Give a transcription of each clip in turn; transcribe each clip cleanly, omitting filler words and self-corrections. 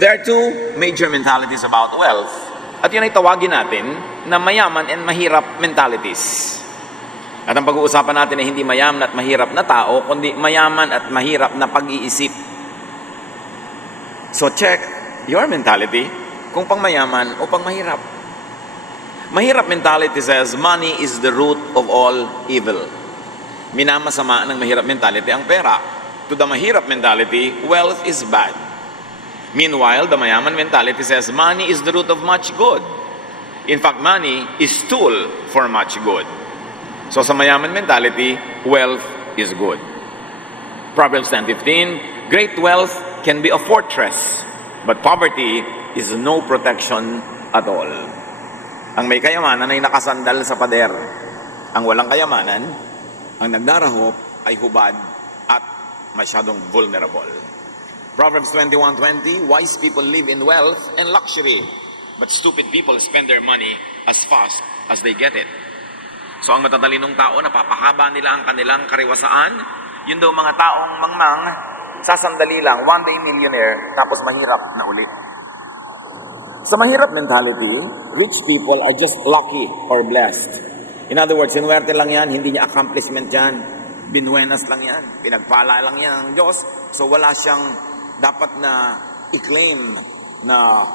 There are two major mentalities about wealth. At yun ay tawagin natin na mayaman and mahirap mentalities. At ang pag-uusapan natin ay hindi mayaman at mahirap na tao, kundi mayaman at mahirap na pag-iisip. So check your mentality kung pang mayaman o pang mahirap. Mahirap mentality says money is the root of all evil. Minamasama ng mahirap mentality ang pera. To the mahirap mentality, wealth is bad. Meanwhile, the mayaman mentality says money is the root of much good. In fact, money is tool for much good. So sa mayaman mentality, wealth is good. Proverbs 10:15, great wealth can be a fortress, but poverty is no protection at all. Ang may kayamanan ay nakasandal sa pader. Ang walang kayamanan, ang nagdarahop ay hubad at masyadong vulnerable. Proverbs 21:20, wise people live in wealth and luxury, but stupid people spend their money as fast as they get it. So ang matatalinong tao, napapahaba nila ang kanilang kariwasaan. Yun daw mga taong mangmang, sasandali lang, one day millionaire, tapos mahirap na uli. Sa mahirap mentality, rich people are just lucky or blessed. In other words, sinuwerte lang yan, hindi niya accomplishment yan, binuenas lang yan, pinagpala lang yan ng Diyos, so wala siyang dapat na i-claim na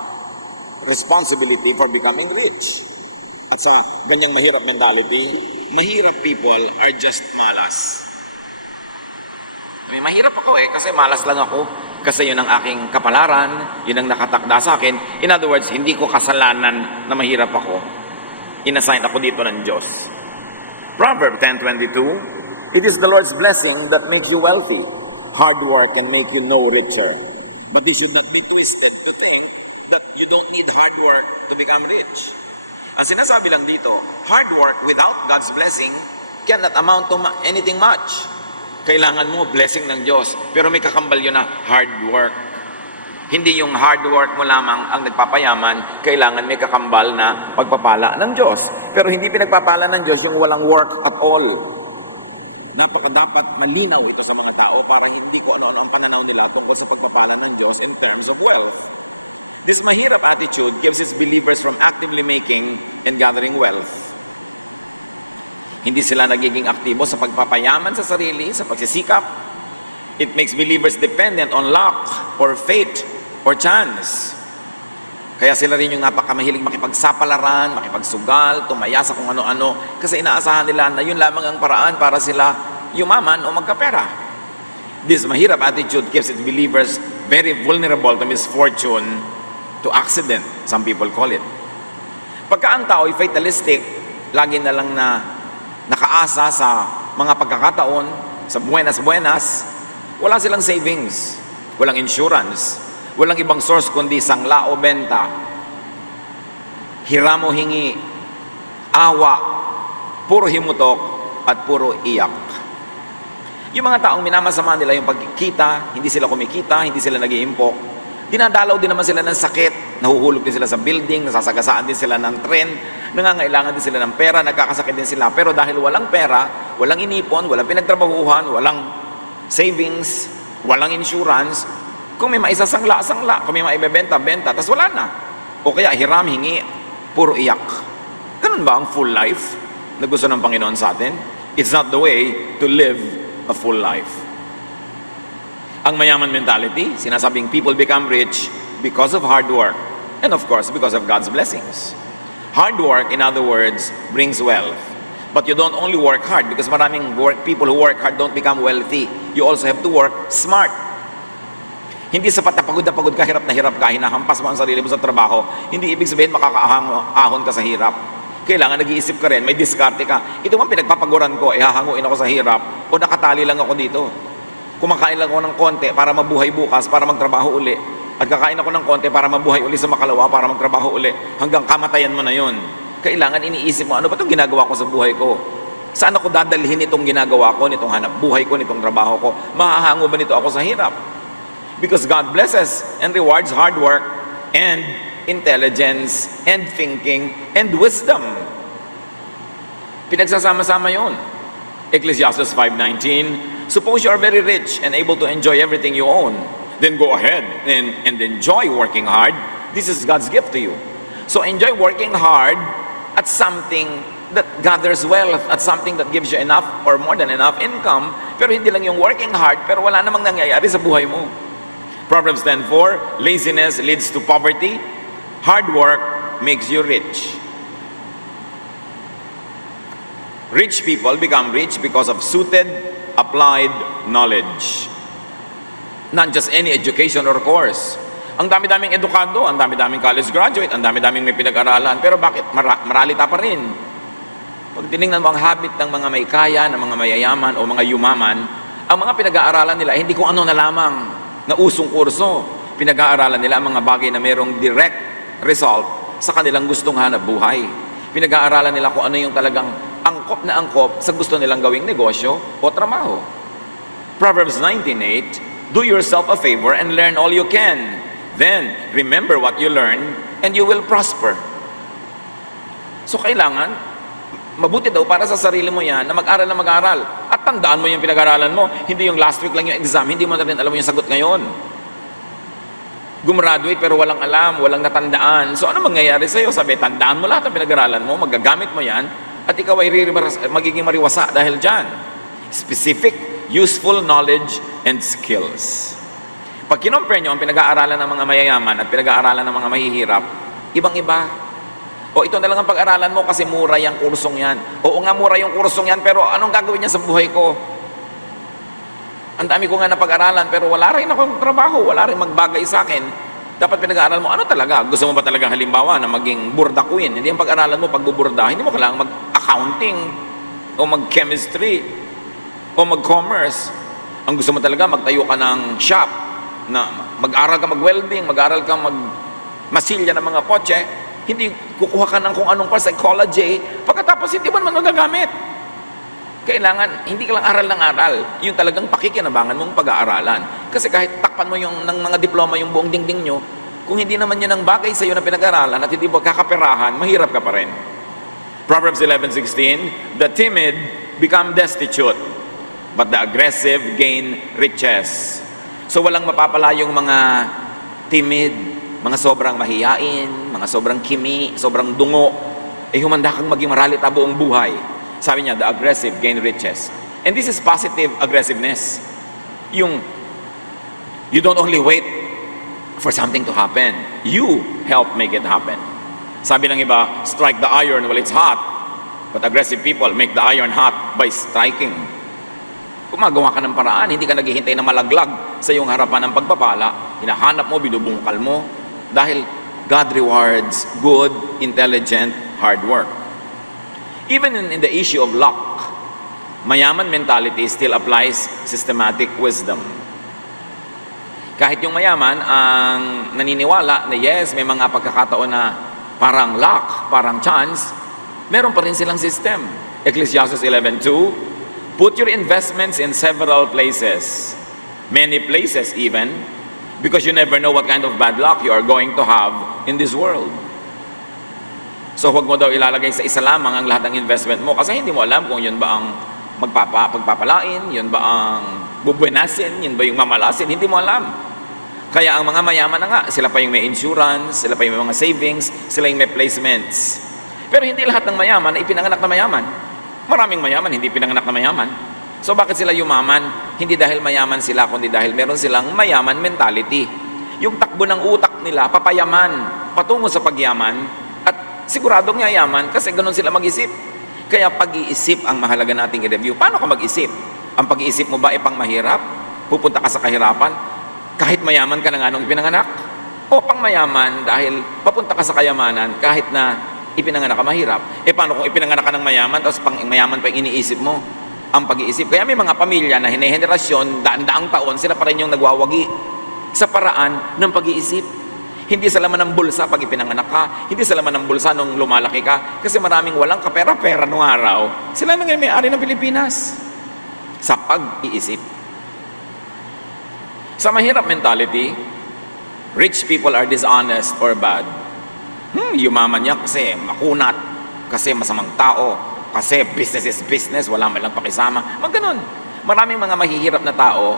responsibility for becoming rich. At sa ganyang mahirap mentality, mahirap people are just malas. Mahirap ako kasi malas lang ako. Kasi yun ang aking kapalaran, yun ang nakatakda sa akin. In other words, hindi ko kasalanan na mahirap ako. Inassign ako dito ng Diyos. Proverbs 10:22, it is the Lord's blessing that makes you wealthy. Hard work can make you no richer. But this should not be twisted to think that you don't need hard work to become rich. Ang sinasabi lang dito, hard work without God's blessing cannot amount to anything much. Kailangan mo blessing ng Diyos, pero may kakambal yun na hard work. Hindi yung hard work mo lamang ang nagpapayaman, kailangan may kakambal na pagpapala ng Diyos. Pero hindi pinagpapala ng Diyos yung walang work at all. Dapat malinaw ito sa mga tao para hindi ko ano-ano ang pananaw nila tungkol sa pagpapala ng Diyos in terms of wealth. This mahirap attitude keeps its believers from actively making and gathering wealth. Hindi sila nagiging aktibo sa pagpapayaman sa sarili, sa pagsisikap. It makes believers dependent on luck or fate or chance. Kaya sila rin yung napakamahilig makipagsapalaran, makipagsugal, tumaya sa kung ano-ano, kasi inaasahan nila na yun lamang ang paraan para sila yumaman o magkapera. This mahirap attitude keeps its believers very vulnerable to misfortune, to accident, some people call it. Pagka ang tao ay fatalistic, lagi na lang na nakaasa sa mga pagkakataon, sa buenas-buenas, wala silang savings, walang insurance, walang ibang source kundi sangla o benta, hiram o hingi, awa, puro himutok at puro iyak. Yung mga taong minamasama nila yung pagkikita, hindi sila kumikita, hindi sila nag-iimpok, dinadalaw din naman sila ng sakit, nahuhulog din sila sa building, nasasagasaan din sila ng tren, nangangailangan din sila ng pera, nagkakasakit din sila. Pero dahil walang pera, walang inipon, walang pinagtrabahuhan, walang savings, walang insurance, kung may maisasangla, kung may maibebenta-benta, tas wala na. O kaya hiram, hingi, puro iyak. Ganun ba ang full life na gusto ng Panginoon sa atin? It's not the way to live a full life. Ang mayaman mentality, sinasabing people become rich because of hard work and of course because of God's blessings. Hard work, in other words, brings wealth. But you don't only work hard because maraming people who work hard don't become wealthy. You also have to work smart. Hindi sapat na pagod ka, hirap na hirap ka, hinahampas mo ang sarili mo sa trabaho. Hindi ibig sabihin makakaahon ka sa hirap. Kailangan nag-iisip ka rin, may diskarte ka. Ito man pinagpapaguran ko, hahanguin ako sa hirap o nakatali lang ako dito. Kumakain lang ako ng konti para mabuhay bukas, para magtrabaho uli. At kakain ako ng konti para mabuhay uli sa makalawa, para magtrabaho uli. Hanggang kamatayan mo na yon. Kailangan iniisip mo, ano ba itong ginagawa ko sa buhay ko? Saan ako dadalhin itong ginagawa ko, nitong hanap buhay ko, nitong trabaho ko? Mahahango ba nito ako sa hirap? Because God blesses and rewards hard work and intelligence and thinking and wisdom. Pinagsasama-sama yon. Ecclesiastes 5:19, suppose you are very rich and able to enjoy everything you own, then go ahead and enjoy working hard. This is God's gift to you. So enjoy working hard at something that gathers wealth, at something that gives you enough or more than enough income, pero hindi lang yung working hard, pero wala namang nangyayari sa buhay mo. Proverbs 10:4, laziness leads to poverty, hard work makes you rich. Rich people become rich because of suited, applied knowledge. Not just any education or course. Ang dami-daming edukado, ang dami-daming college graduate, ang dami-daming may pinag-aralan, pero bakit maralita pa rin? Pag tinignan mo ang habit ng mga may kaya, ng mga mayayaman o mga yumaman, ang mga pinag-aaralan nila, hindi kung ano na lamang na usong kurso. Pinag-aaralan nila ang mga bagay na mayroong direct result sa kanilang gustong hanap buhay. Pinag-aaralan nila kung ano yung talagang angkop na angkop sa gusto nilang gawing negosyo o trabaho. Proverbs 19:8, do yourself a favor and learn all you can. Then, remember what you learn and you will prosper. So, kailangan, mabuti daw para sa sarili mo yan na mag-aral na mag-aral. At tandaan mo yung pinag-aralan mo. Hindi yung last week lang yung exam, hindi mo na rin alam yung sagot ngayon. Gumraduate pero walang alam, walang natandaan. So, ano mangyayari sa'yo? Sabi, tandaan mo lahat ng pinag-aralan mo, magagamit mo yan, at ikaw ay magiging mariwasa dahil dyan. Specific, useful knowledge and skills. Pag kinompare nyo ang pinag-aaralan ng mga mayayaman at pinag-aaralan ng mga mahihirap, ibang-iba. O ito na lang ang pag-aralan mo kasi mura yung kursong yan. Oo nga, mura yung kursong yan, pero anong gagawin niya sa buhay ko? Ang dami ko nga na pag-aralan, pero wala rin akong trabaho, wala rin magbagay sa akin. Dapat pinag-aaral mo, ano talaga? Gusto mo ba talaga halimbawa na maging burda queen? Hindi ang pag-aralan mo, pagbuburda, hindi mo kailangan mag-accounting o mag-chemistry o mag-commerce. Ang gusto mo talaga, magtayo ka ng shop, na mag-aral ka mag-welding, mag-aral ka masilya ng mga kotse, hindi kukuha ka ng kung anong psychology, pagkatapos hindi mo naman magagamit. Kailangan, hindi ka lang aral ng aral, yung talagang pakikinabangan mong pag-aaralan. Kasi kahit takpan mo yung ng mga diploma yung buong dingding nyo, kung hindi naman yun ang bagay sa iyo na pinag-aralan at hindi mo kakaperahan, mahirap ka pa rin. Proverbs 11:16, the timid become destitute, but the aggressive gain riches. So walang mapapala yung mga timid, mga sobrang mahiyain, mga sobrang kimi, sobrang dungo, humanda kang maging maralita buong buhay. Sabi niya, the aggressive gain riches. And this is positive aggressiveness. Yung, you don't only wait for something to happen. You help make it happen. Sabi ng iba, strike the iron while it's hot. But aggressive people make the iron hot by striking. Gumagawa ka ng paraan, hindi ka naghihintay na malaglag sa iyong harapan ng pagpapala. Hinahanap mo, binubungkal mo. Dahil God rewards good, intelligent, hard work. Even in the issue of luck, mayaman mentality still applies systematic wisdom. Kahit yung mayaman ang naniniwala na yes, may mga pagkakataon na parang luck, parang chance, meron pa rin silang system. Ecclesiastes 11:2, put your investments in several places, many places even, because you never know what kind of bad luck you are going to have in this world. So huwag mo daw ilalagay sa isa lamang ang lahat ng investment mo kasi hindi mo alam kung yun ba ang pagpapalain, yun ba ang bubuenasin, yun ba yung mamalasin, hindi mo alam. Kaya ang mga mayaman na nga, sila pa yung may insurance, sila pa yung may mga savings, sila yung may placements. Pero hindi lahat ng mayaman ay ipinanganak na mayaman. Maraming mayaman, hindi pinanganak na mayaman. So bakit sila yumaman? Hindi dahil mayaman sila, kundi dahil meron silang mayaman mentality. Yung takbo ng utak nila, papayaman, patungo sa pagyaman, at siguradong yayaman kasi ganun sila mag-isip. Kaya pag-iisip ang mahalaga nating i-review. Paano ka mag-isip? Ang pag-iisip mo ba ay pang mahirap? Pupunta ka sa kahirapan? Kahit mayaman ka na nga nung ipinanganak? O pang mayaman dahil papunta ka sa kayamanan kahit na ipinanganak ka mahirap? Paano kung ipinanganak ka ng mayaman tapos pang mayaman pa yung iniisip mo? Ang pag-iisip. Kaya may mga pamilya na hine-henerasyon, daan-daang taon, sila pa rin yung nagwawagi sa paraan ng pag-iisip. Hindi sa laman ng bulsa pag ipinanganak ka, hindi sa laman ng bulsa nung lumalaki ka, kasi maraming walang kapera-pera nung araw. Sila nang may-ari ng Pilipinas sa pag-iisip. Sa mahirap mentality, rich people are dishonest or bad. Yumaman niya kasi makunat, kasi masamang tao, kasi business is business, wala man lang pakisama. Magganon. Maraming mga mahihirap na tao,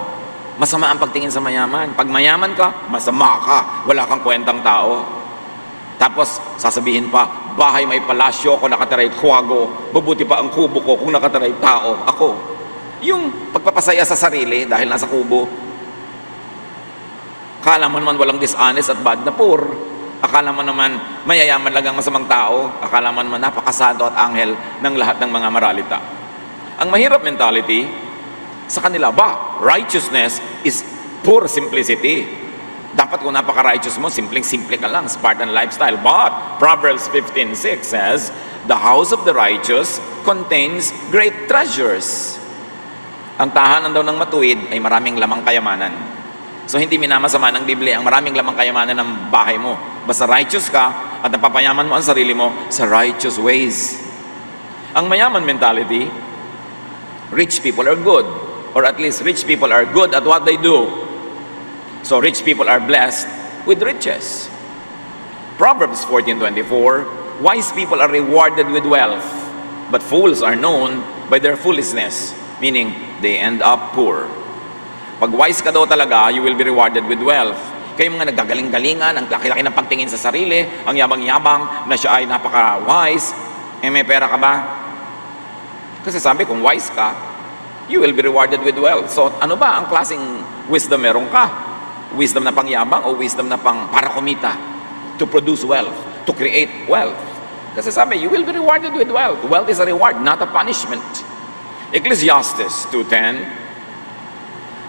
masama ang pagtingin sa mayaman. Pag mayaman ka, masama ka. Wala kang kwentang tao. Tapos, sasabihin pa, bahay may palasyo, kung nakatiray kuwago, mabuti pa ang kubo ko kung nakatiray tao. Ako. Yung pagpapasaya sa sarili dahil nasa kubo. Akala mo naman walang dishonest at bad na poor. Akala mo naman mayayaman lang ang masamang tao. Akala mo naman napakasanto at anghel ng lahat ng mga maralita. Ang mahirap mentality, sa kanila ba, righteousness is poor simplicity. Dapat kung napaka-righteous mo, simpleng-simple ka lang, Spartan lifestyle. But Proverbs 15:6 says, the house of the righteous contains great treasures. Ang tahanan daw ng matuwid ay maraming lamang kayamanan. So hindi minamasama ng Biblia ang maraming lamang kayamanan ng bahay mo. Basta righteous ka at napapayaman mo ang sarili mo sa righteous ways. Ang mayaman mentality, rich people are good. Or at least rich people are good at what they do. So rich people are blessed with riches. Proverbs 14:24, wise people are rewarded with wealth, but fools are known by their foolishness. Meaning, they end up poor. Pag wise ka daw talaga, you will be rewarded with wealth. Kayo mga nagagaling-galingan, ang laki-laki ng pagtingin sa sarili, ang yabang-yabang na siya ay napaka-wise, may pera ka ba? Kasi sabi, kung wise ka, you will be rewarded with wealth. So, ano ba ang klaseng wisdom meron ka? Wisdom na pangyabang o wisdom na para kumita? To produce wealth, to create wealth. Kasi sabi, you will be rewarded with wealth. Wealth is a reward, not a punishment. Ecclesiastes 2:10,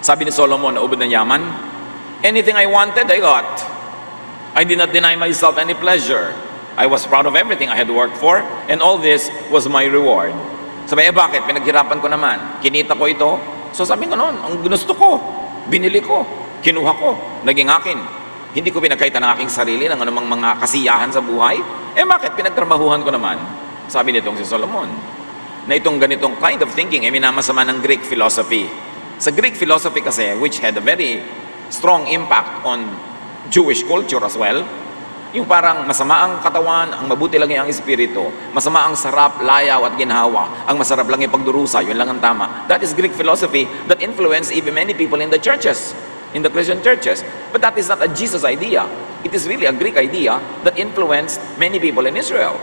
sabi ni Solomon na ubod ng yaman, anything I wanted, I got. I did not deny myself any pleasure. I was proud of everything I had worked for, and all this was my reward. Sabi, bakit? Pinaghirapan ko naman. Kinita ko ito. So sabi ko noon, ang gusto ko, binili ko, kinuha ko, naging akin. Hindi ko pinagkaitan ng aking sarili ng anumang mga kasiyahan sa buhay. Bakit? Pinagtrabahuhan ko naman. Sabi nitong si Solomon, na itong ganitong kind of thinking ay minamasama ng Greek philosophy. Sa Greek philosophy kasi, which had a very strong impact on Jewish culture as well, yung parang masama ang katawan, ang mabuti lang yung espiritu, masama ang sarap, layaw at ginhawa, ang masarap lang yung pagdurusa, yun lang ang tama. That is Greek philosophy that influenced even many people in the churches, in the Christian churches. But that is not a Jesus idea. It is really a Greek idea that influenced many people in Israel.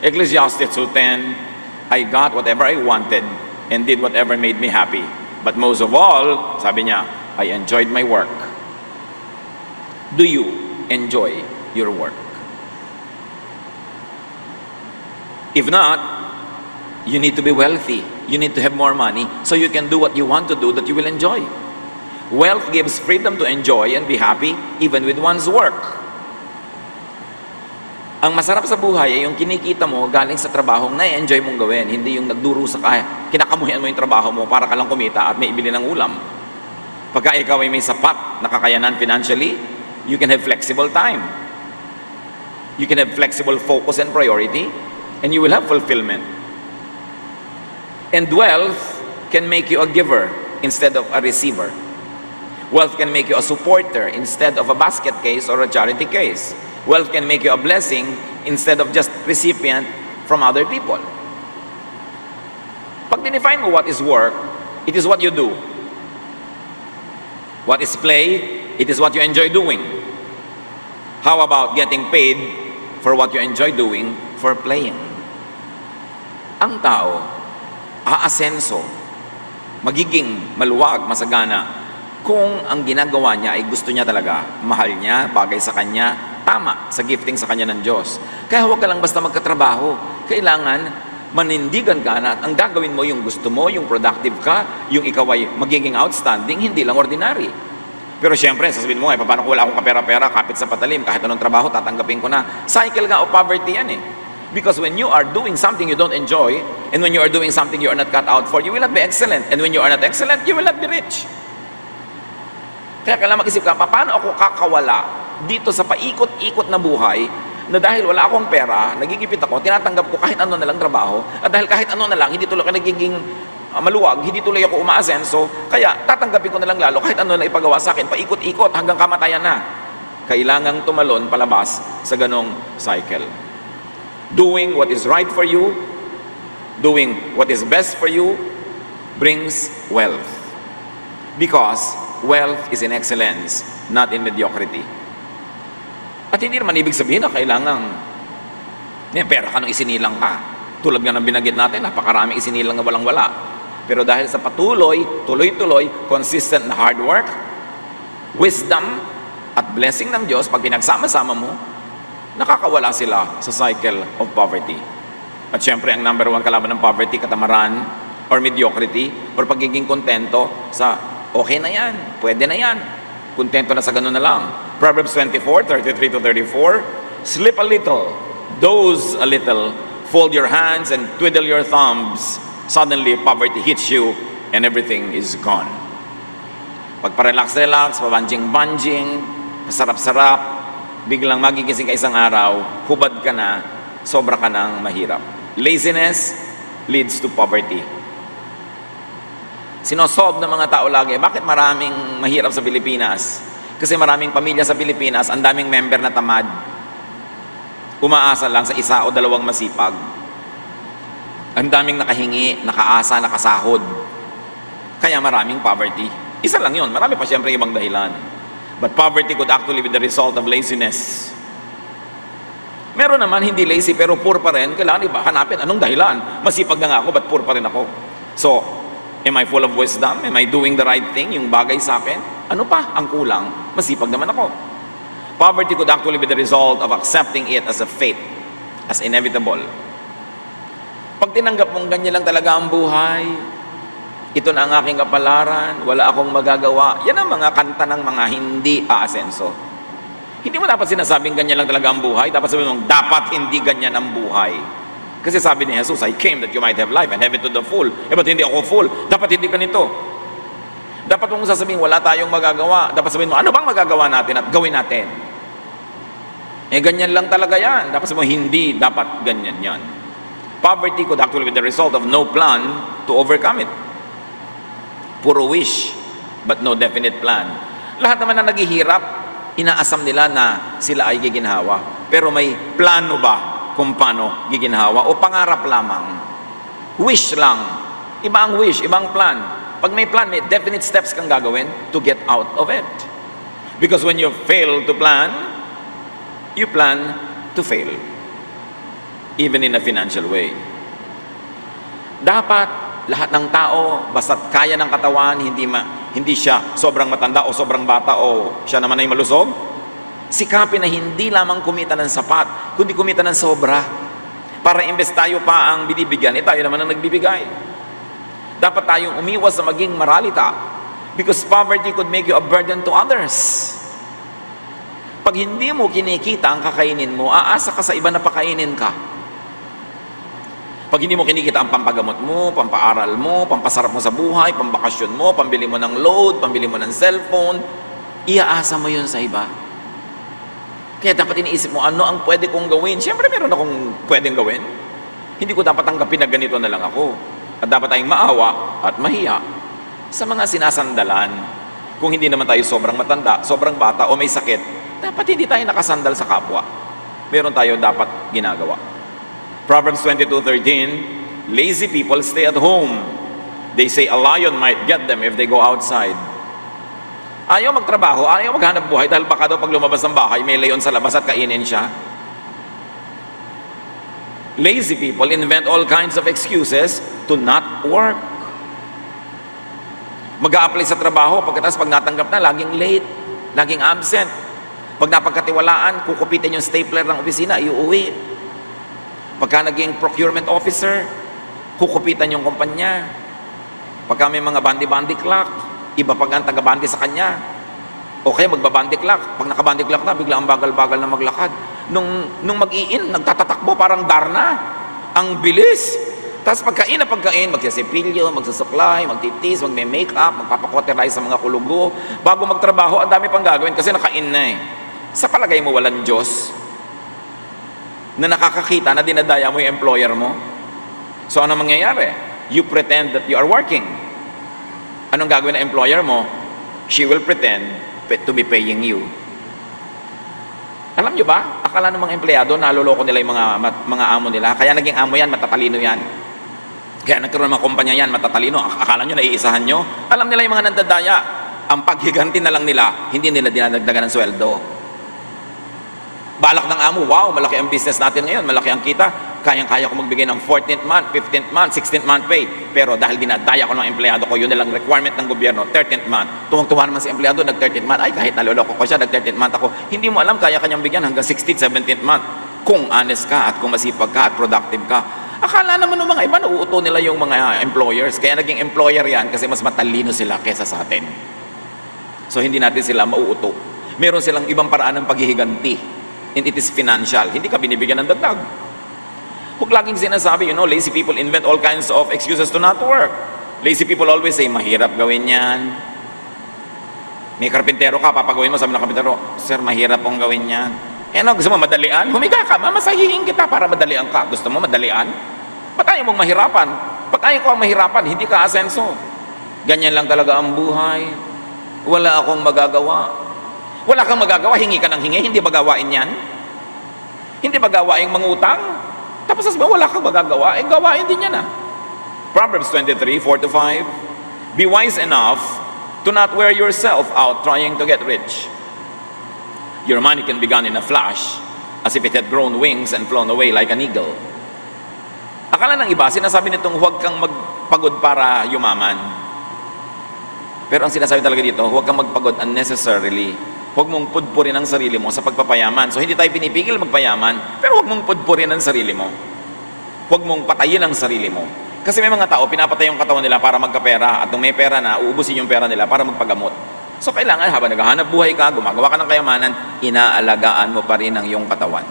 Ecclesiastes 2:10, I got whatever I wanted and did whatever made me happy. But most of all, sabi niya, I enjoyed my work. Do you enjoy your work? If not, you need to be wealthy. You need to have more money so you can do what you want to do that you will enjoy. Wealth gives freedom to enjoy and be happy even with one's work. Ang masarap sa buhay ay yung kinikita mo galing sa trabahong na-enjoy mong gawin, hindi yung nagdurusa ka, kinakamuhian mo yung trabaho mo para ka lang kumita at may ibili ng ulam. Pagka ikaw ay may sapat na kakayanan financially, you can have flexible time. You can have flexible focus and priority, and you will have fulfillment. And wealth can make you a giver instead of a receiver. Wealth can make you a supporter instead of a basket case or a charity case. Wealth can make you a blessing instead of just recipient from other people. Pag dinefine mo what is work, it is what you do. What is play, it is what you enjoy doing. How about getting paid for what you enjoy doing for playing? Ang tao, aasenso, magiging maluwag, masagana, kung ang ginagawa niya ay gusto niya talaga, mahal niya, bagay sa kanya, tama sa gifting sa kanya ng Diyos. Kaya huwag ka lang basta magkatrabaho. Kailangan manindigan ka na at ang gagawin mo yung gusto mo, yung productive ka, yung ikaw ay magiging outstanding, hindi lang ordinary. Pero siyempre, sasabihin mo nga, paano kung wala akong kapera-pera, kapit sa patalim, kahit anong trabaho, tatanggapin ko na. Cycle nga of poverty yan eh. Because when you are doing something you don't enjoy, and when you are doing something you are not cut out for, you will not be excellent. And when you are not excellent, you will not be rich. Kaya kailangan mag-isip ka, paano ako kakawala dito sa paikot-ikot na buhay na dahil wala akong pera, nagigipit ako, tinatanggap ko kahit ano na lang trabaho, at dahil kahit ano na lang, hindi tuloy ka nagiging maluwag, hindi tuloy ako umaasenso, kaya tatanggapin ko na lang lalo kahit ano na ipagawa sa akin, paikot-ikot hanggang kamatayan na. Kailangang tumalon palabas sa ganong cycle. Doing what is right for you, doing what is best for you, brings wealth. Because wealth is in excellence, not in mediocrity. At hindi naman ibig sabihin na kailangan pera ka nung isinilang ka. Tulad nga ng binanggit natin, napakarami isinilang na walang-wala. Pero dahil sa patuloy, tuloy-tuloy, consistent na hard work, wisdom, at blessing ng Diyos, pag pinagsama-sama mo, nakakawala sila sa cycle of poverty. At syempre, ang number one kalaban ng poverty, katamaran, or mediocrity, or pagiging kontento sa okay na yan, pwede na yan. Kontento na sa ganun na lang. Proverbs 24:33-34, sleep a little, doze a little, fold your hands and twiddle your thumbs. Suddenly, poverty hits you and everything is gone. Pagpa-relax-relax, pabanjing-banjing, masarap-sarap, biglang magigising ka isang araw, hubad ka na, sobra ka ng mahirap. Laziness leads to poverty. Sinosolve ng mga tao lagi, bakit maraming mahirap sa Pilipinas? Kasi maraming pamilya sa Pilipinas, ang daming member na tamad. Umaasa lang sa isa o dalawang masipag. Ang daming nakahingi, nakaasa, nakasahod. Kaya maraming poverty. Isa lang yun. Marami pa siyempre ibang dahilan. But poverty could actually be the result of laziness. Meron naman hindi lazy pero poor pa rin. Kailangan iba hanapin anong dahilan. Masipag na nga ako, but poor pa rin ako. So, am I full of wisdom? Am I doing the right thing? Yung bagay sa akin? Ano pa ang kulang? Masipag naman ako. Poverty could actually be the result of accepting it as a fate, as inevitable. Pag tinanggap mong ganyan lang talaga ang buhay, ito na ang aking kapalaran, wala akong magagawa, yan ang mga kanta ng mga hindi aasenso. Hindi mo dapat sinasabing ganyan lang talaga ang buhay, dapat sabihin mong dapat hindi ganyan ang buhay. Kasi sabi ni Jesus, I came that you might have life and have it to the full. Ba't hindi ako full? Dapat hindi ganito. Dapat mong sasabihin, wala tayong magagawa. Dapat sabihin mo, ano bang magagawa natin at gawin natin? Ganyan lang talaga yan. Dapat sabihin mo, hindi dapat ganyan yan. Poverty could actually be the result of no plan to overcome it. Puro wish, but no definite plan. Lahat naman na naghihirap, inaasam nila na sila ay giginhawa. Pero may plano ba kung paano giginhawa? O pangarap lamang? Wish lang. Iba ang wish, ibang plan. Pag may plan, may definite steps kang gagawin to get out of it. Because when you fail to plan, you plan to fail. Even in a financial way. Dapat lahat ng tao, basta't kaya ng katawan, hindi siya sobrang matanda o sobrang bata o siya naman ay malusog, sikapin na hindi lamang kumita ng sapat, kundi kumita ng sobra. Para imbes tayo pa ang binibigyan, tayo naman ang nagbibigay. Dapat tayong umiwas sa maging maralita because poverty could make you a burden to others. Pag hindi mo kinikita ang kakainin mo, aasa ka sa iba na pakainin ka. Pag hindi mo kinikita ang pampagamot mo, pampaaral mo, pampasarap mo sa buhay, pambakasyon mo, pambili mo ng load, pambili mo ng cellphone, iaasa mo yun sa iba. Kaya dapat iniisip mo, ano ang pwede kong gawin? Siyempre meron akong pwedeng gawin. Hindi ko dapat tanggapin na ganito na lang ako. At dapat tayong maawa at mahiya sa mga sinasandalan. Kung hindi naman tayo sobrang matanda, sobrang bata o may sakit, dapat hindi tayo nakasandal sa kapwa. Meron tayo dapat ginagawa. Proverbs 22:13, lazy people stay at home. They say a lion might get them if they go outside. Ayaw magtrabaho, ayaw maghanap buhay dahil baka daw pag lumabas ng bahay, may leon sa labas at kainin siya. Lazy people invent all kinds of excuses to not work. Mag-a-apply sa trabaho, pagkatapos pag natanggap na, laging late, laging absent. Pag napagkatiwalaan, kukupitin yung stapler ng opisina, iuwi. Pagka naging procurement officer, kukupitan yung kumpanya. Pagka may mga bandi-bandi clock, iba pag ang taga-bandi sa kanya. O kaya magbabandi clock. Pag nakabandi clock na, bigla ang bagal-bagal na maglakad. Nung mag-i-in, nagtatatakbo, parang Darna. Ang bilis. Tapos pagkain na pagkain, magsasipilyo, magsusuklay, magtitis, magme-makeup, magpapakoterize sa mga kulugo. Bago magtrabaho, ang dami pang gagawin kasi nakain na eh. Sa palagay mo, walang Diyos na nakakakita na dinadaya mo yung employer mo. So ano mangyayari? You pretend that you are working. Anong gagawin ng employer mo? She will pretend to be paying you. Alam nyo ba? Akala ng mga empleyado, naloloko nila yung mga amo nila. Kaya naging amo yan, matatalino yan. Kaya nagkaroon ng mga kumpanya yan, matatalino. Akala nyo, naiisahan nyo. Alam nila yung mga nandadaya. Ang paghiganti na lang nila, hindi nila dinadagdagan ng sweldo. Balak ng amo, wow, malaki ang business natin ngayon, malaki ang kita, kayang-kaya ko magbigay ng 14th month, 15th month, 16th month pay. Pero dahil dinadaya ko ng empleyado ko, yun nilang requirement ng gobyerno, 13th month. Tuwang-tuwa naman si empleyado, nag-13th month. Ay, kahit naloloko ko siya, nag-13th month ako. Hindi mo alam, kaya kanyang bigyan hanggang 16th, 17th month. Kung honest ka at kung masipag ka at productive ka. Akala naman ng mga iba, nauuto nila yung mga employers. Kaya naging employer yan kasi mas matalino sila kesa sa atin. So hindi natin sila mauuto. Meron silang ibang paraan ng paghihiganti. And it is financial. Hindi ka binibigyan ng dagdag. Huwag laging sinasabi, lazy people invent all kinds of excuses to not work. Lazy people always say, mahirap gawin yan. May karpintero ka, papagawin mo, sabi ng karpintero, sir, mahirap pong gawin yan. Gusto mo madalian? Humiga ka, mamasahihin kita para madalian ka. Gusto mo madalian? Ba't ayaw mong mahirapan? Pag ayaw ko ang mahirapan, hindi ka asenso. Ganyan lang talaga ang buhay. Wala akong magagawa. Wala kang magagawa, hingi ka ng hingi, hindi ba gawain yan? Hindi ba gawain mangutang? Tapos sasabihin, wala kang magagawa, gawain din yan Proverbs 23, 4-5. Be wise enough to not wear yourself out trying to get rich. Your money can be gone in a flash, as if it had grown wings and flown away like an eagle. Akala ng iba, sinasabi nitong huwag kang magpagod para yumaman. Pero ang sinasabi talaga dito, huwag kang magpagod unnecessarily. Huwag mong pudpurin ang sarili mo sa pagpapayaman. So hindi tayo pinipigil magpayaman, pero huwag mong pudpurin ang sarili mo. Huwag mong patayin ang sarili mo. Kasi may mga tao, pinapatay yung katawan nila para magkapera, at nung may pera na, uubusin yung pera nila para magpagamot. So kailangan, habang naghahanap buhay ka, gumagawa ka ng kayamanan, inaalagaan mo pa rin ang iyong katawan.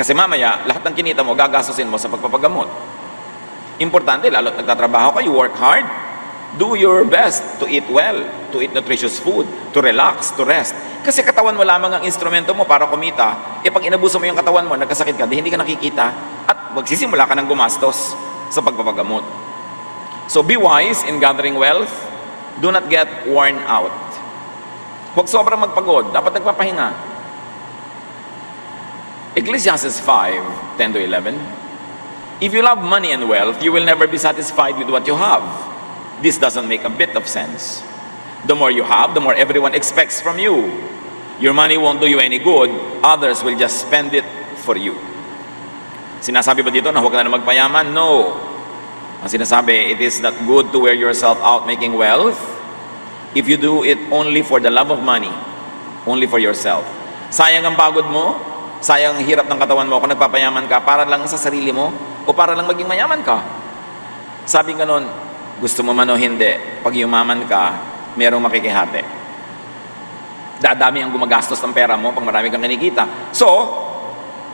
Kasi mamaya, lahat ng kinita mo, gagastusin mo sa pagpapagamot. Importante, lalo't nagtatrabaho ka, you work hard, do your best to eat well, to eat nutritious food, to relax, to rest. Kasi katawan mo lamang ang instrumento mo para kumita. Pag inabuso mo yung katawan mo, nagkasakit ka, hindi ka nakikita, at magsisimula ka ng gumastos sa pagpapagamot. So be wise in gathering wealth. Do not get worn out. Huwag sobrang magpagod. Dapat nagpapahinga. Ecclesiastes 5:10-11. If you love money and wealth, you will never be satisfied with what you have. This doesn't make a bit of sense. The more you have, the more everyone expects from you. Your money won't do you any good. Others will just spend it for you. Sinasabi ba dito na huwag ka na magpayaman? No. Ang sinasabi, it is not good to wear yourself out making wealth if you do it only for the love of money, only for yourself. Sayang ang pagod mo, sayang ang hirap ng katawan mo kung nagpapayaman ka para lang sa sarili mo o para lang maging mayaman ka. Sabi nga nun, gusto mo man o hindi, pag yumaman ka, merong makikihati. Dadami ang gumagastos ng pera mo pag marami kang kinikita. So,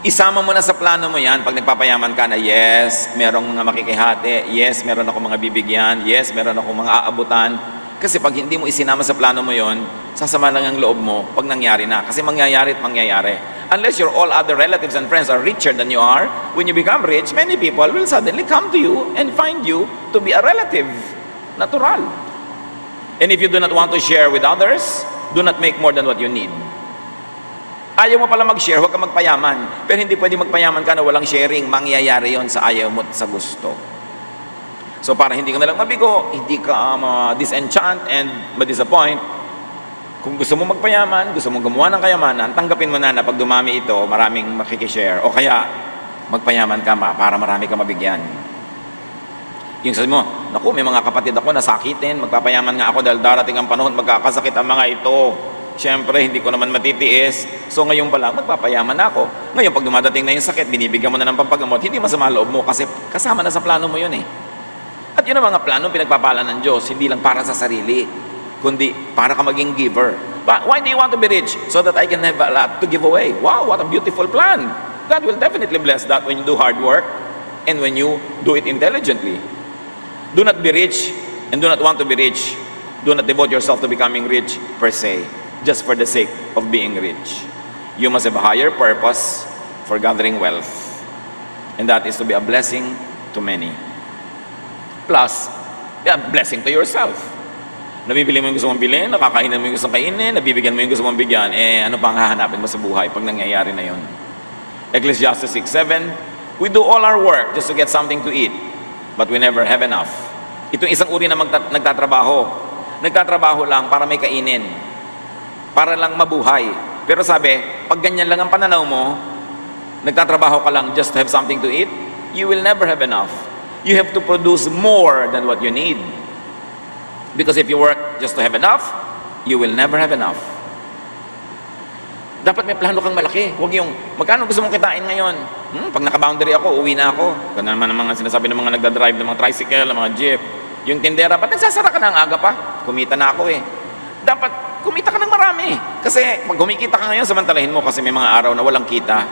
isama mo na sa plano mo yan pag nagpapayaman ka na yes, merong mga makikihati, yes, meron ako mga bibigyan, yes, meron ako mga aabutan. Kasi pag hindi mo isinama sa plano mo yon, sasama lang ang loob mo pag nangyari na. Kasi mangyayari at mangyayari. Unless your all other relatives and friends are richer than you are, when you become rich, many people will suddenly come to you and find you to be a relative. Natural. And if you do not want to share with others, do not make more than what you need. Ayaw mo pala mag-share, huwag ka magpayaman. Pero hindi pwede magpayaman ka na walang sharing. Mangyayari yon sa ayaw mo at sa gusto. So para hindi ka nalang mabigo, hindi ka ma-disenchant and ma-disappoint, kung gusto mo magpayaman, gusto mo gumawa ng kayamanan, tanggapin mo na pag dumami ito, maraming makikishare. O kaya, magpayaman ka para marami ka mabigyan. Yung sabi mo, naku, may mga kapatid ako nasakitin, magpapayaman nga ako dahil darating ang panahon, magkakasakit ang mga ito. Siyempre, hindi ko naman matitiis. So ngayon pa lang, magpapayaman ako. Ngayon, pag dumadating na yung sakit, binibigyan mo na ng pampagamot, hindi masama loob mo kasi kasama na sa plano mo yun At yun ang mga plano pinagpapala ng Diyos, hindi lang para sa sarili, kundi para ka maging giver. But why do you want to be rich? So that I can have a lot to give away. Wow, what a beautiful plan. God will definitely bless that when you do hard work and when you do it intelligently. Do not be rich and do not want to be rich. Do not devote yourself to becoming rich per se, just for the sake of being rich. You must have a higher purpose for gathering wealth. And that is to be a blessing to many. Plus, a blessing to yourself. Nabibili mo yung gusto mong bilhin, nakakainan mo yung gusto mong kainin, nabibigyan mo yung gusto mong bigyan, ano pa ang hahanapin mo sa buhay pag nangyayari na yun? Ecclesiastes 6:7, we do all our work just to get something to eat, but we never have enough. Itong isang uri na nagtatrabaho, nagtatrabaho lang para may kainin, para lang mabuhay. Pero sabi, pag ganyan lang ang pananaw mo, nagtatrabaho ka lang just to have something to eat, you will never have enough. You have to produce more than what you need. Because if you work just to have enough, you will never have enough. Dapat may plano kang malaki. Huwag yung, magkano gusto mong kitain ngayon? Pag naka-boundary ako, uwi na ako. Ganun naman ang mga sinasabi ng mga nagdadrive ng mga tricycle, ng mga jeep. Yung tindera, ba't nagsasara ka na ang aga pa? Kumita na ako eh. Dapat, kumita ka ng marami. Kasi pag kumikita ka ngayon, samantalahin mo kasi may mga araw na walang kita.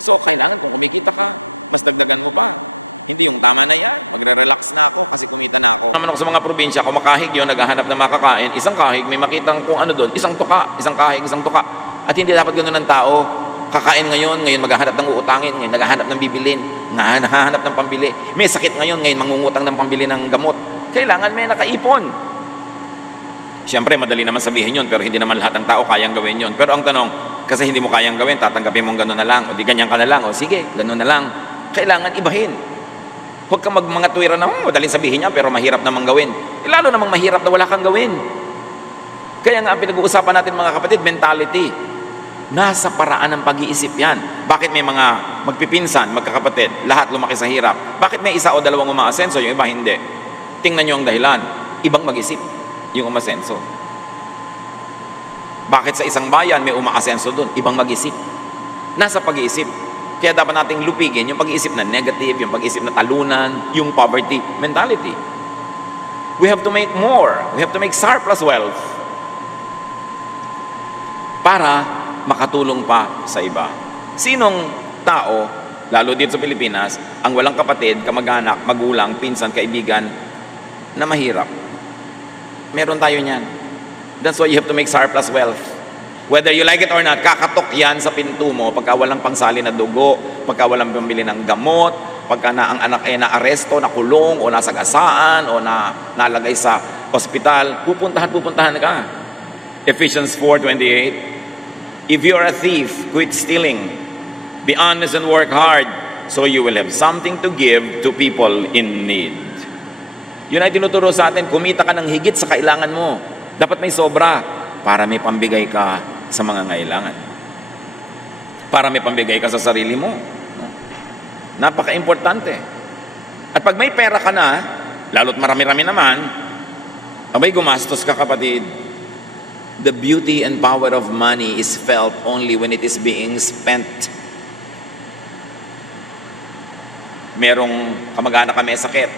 So, kailangan kung kumikita ka, mas dagdagan mo pa. Hindi yung tama na yan, magre-relax na ako kasi kumita na ako. Naman ako sa mga probinsya, kumakahig yun, naghahanap ng makakain, isang kahig, may makitang kung ano doon, isang tuka, isang kahig, isang tuka. At hindi dapat ganoon ng tao. Kakain ngayon maghahanap ng uutangin, ngayon naghahanap ng bibilin, naghahanap ng pambili. May sakit ngayon mangungutang ng pambili ng gamot. Kailangan may nakaipon. Siyempre, madali naman sabihin yun, pero hindi naman lahat ng tao kayang gawin yun. Pero ang tanong, kasi hindi mo kayang gawin, tatanggapin mong gano'n na lang, o di ganyan ka na lang, o sige, gano'n na lang. Kailangan ibahin. Huwag kang mga tuwira na, madaling sabihin niya, pero mahirap namang gawin. Lalo namang mahirap na wala kang gawin. Kaya nga, ang pinag-uusapan natin mga kapatid, mentality. Nasa paraan ng pag-iisip yan. Bakit may mga magpipinsan, magkakapatid, lahat lumaki sa hirap? Bakit may isa o dalawang umaasenso, yung iba hindi? Tingnan niyo ang dahilan. Ibang mag-isip yung umasenso. Bakit sa isang bayan may umaasenso doon? Ibang mag-isip. Nasa pag-iisip. Kaya dapat nating lupigin yung pag-iisip na negative, yung pag-iisip na talunan, yung poverty mentality. We have to make more. We have to make surplus wealth para makatulong pa sa iba. Sinong tao, lalo dito sa Pilipinas, ang walang kapatid, kamag-anak, magulang, pinsan, kaibigan, na mahirap? Meron tayo niyan. That's why you have to make surplus wealth. Whether you like it or not, kakatok yan sa pinto mo pagka walang pangsali na dugo, pagka walang pambili ng gamot, pagka na ang anak ay naaresto, nakulong, o nasagasaan, o nalagay sa ospital, pupuntahan ka. Ephesians 4:28, if you are a thief, quit stealing. Be honest and work hard, so you will have something to give to people in need. Yun ay tinuturo sa atin, kumita ka ng higit sa kailangan mo. Dapat may sobra para may pambigay ka sa mga ngailangan. Para may pambigay ka sa sarili mo. Napaka-importante. At pag may pera ka na, lalo't marami-rami naman, abay gumastos ka kapatid. The beauty and power of money is felt only when it is being spent. Merong kamag-anak ka may sakit.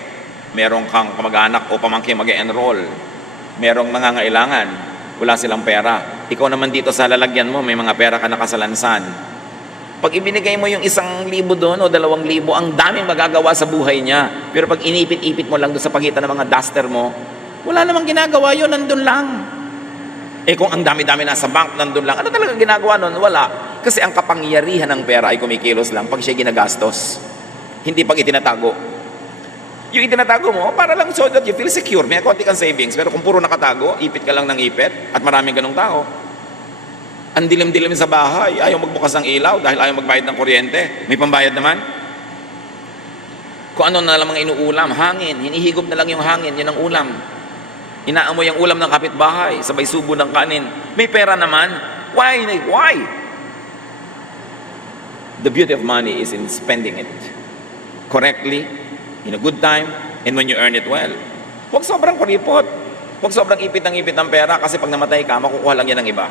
Merong kang kamag-anak o pamangkin mag-enroll. Merong nangangailangan. Wala silang pera. Ikaw naman dito sa lalagyan mo, may mga pera ka nakasalansan. Pag ibinigay mo yung 1,000 doon o 2,000, ang daming magagawa sa buhay niya. Pero pag inipit-ipit mo lang doon sa pagitan ng mga duster mo, wala namang ginagawa yun, nandun lang. Kung ang dami-dami nasa bank, nandun lang, ano talagang ginagawa nun? Wala. Kasi ang kapangyarihan ng pera ay kumikilos lang pag siya ginagastos. Hindi pag itinatago. Yung itinatago mo, para lang so that you feel secure. May konti kang savings. Pero kung puro nakatago, ipit ka lang ng ipit, at maraming ganong tao. Ang dilim-dilim sa bahay, ayaw magbukas ng ilaw dahil ayaw magbayad ng kuryente. May pambayad naman. Kung ano na lang mga inuulam, hangin, hinihigop na lang yung hangin, yun ang ulam. Inaamoy ang ulam ng kapitbahay, sabay subo ng kanin. May pera naman. Why? The beauty of money is in spending it correctly, in a good time, and when you earn it well. Huwag sobrang kuripot. Huwag sobrang ipit ng pera kasi pag namatay ka, makukuha lang yan ng iba.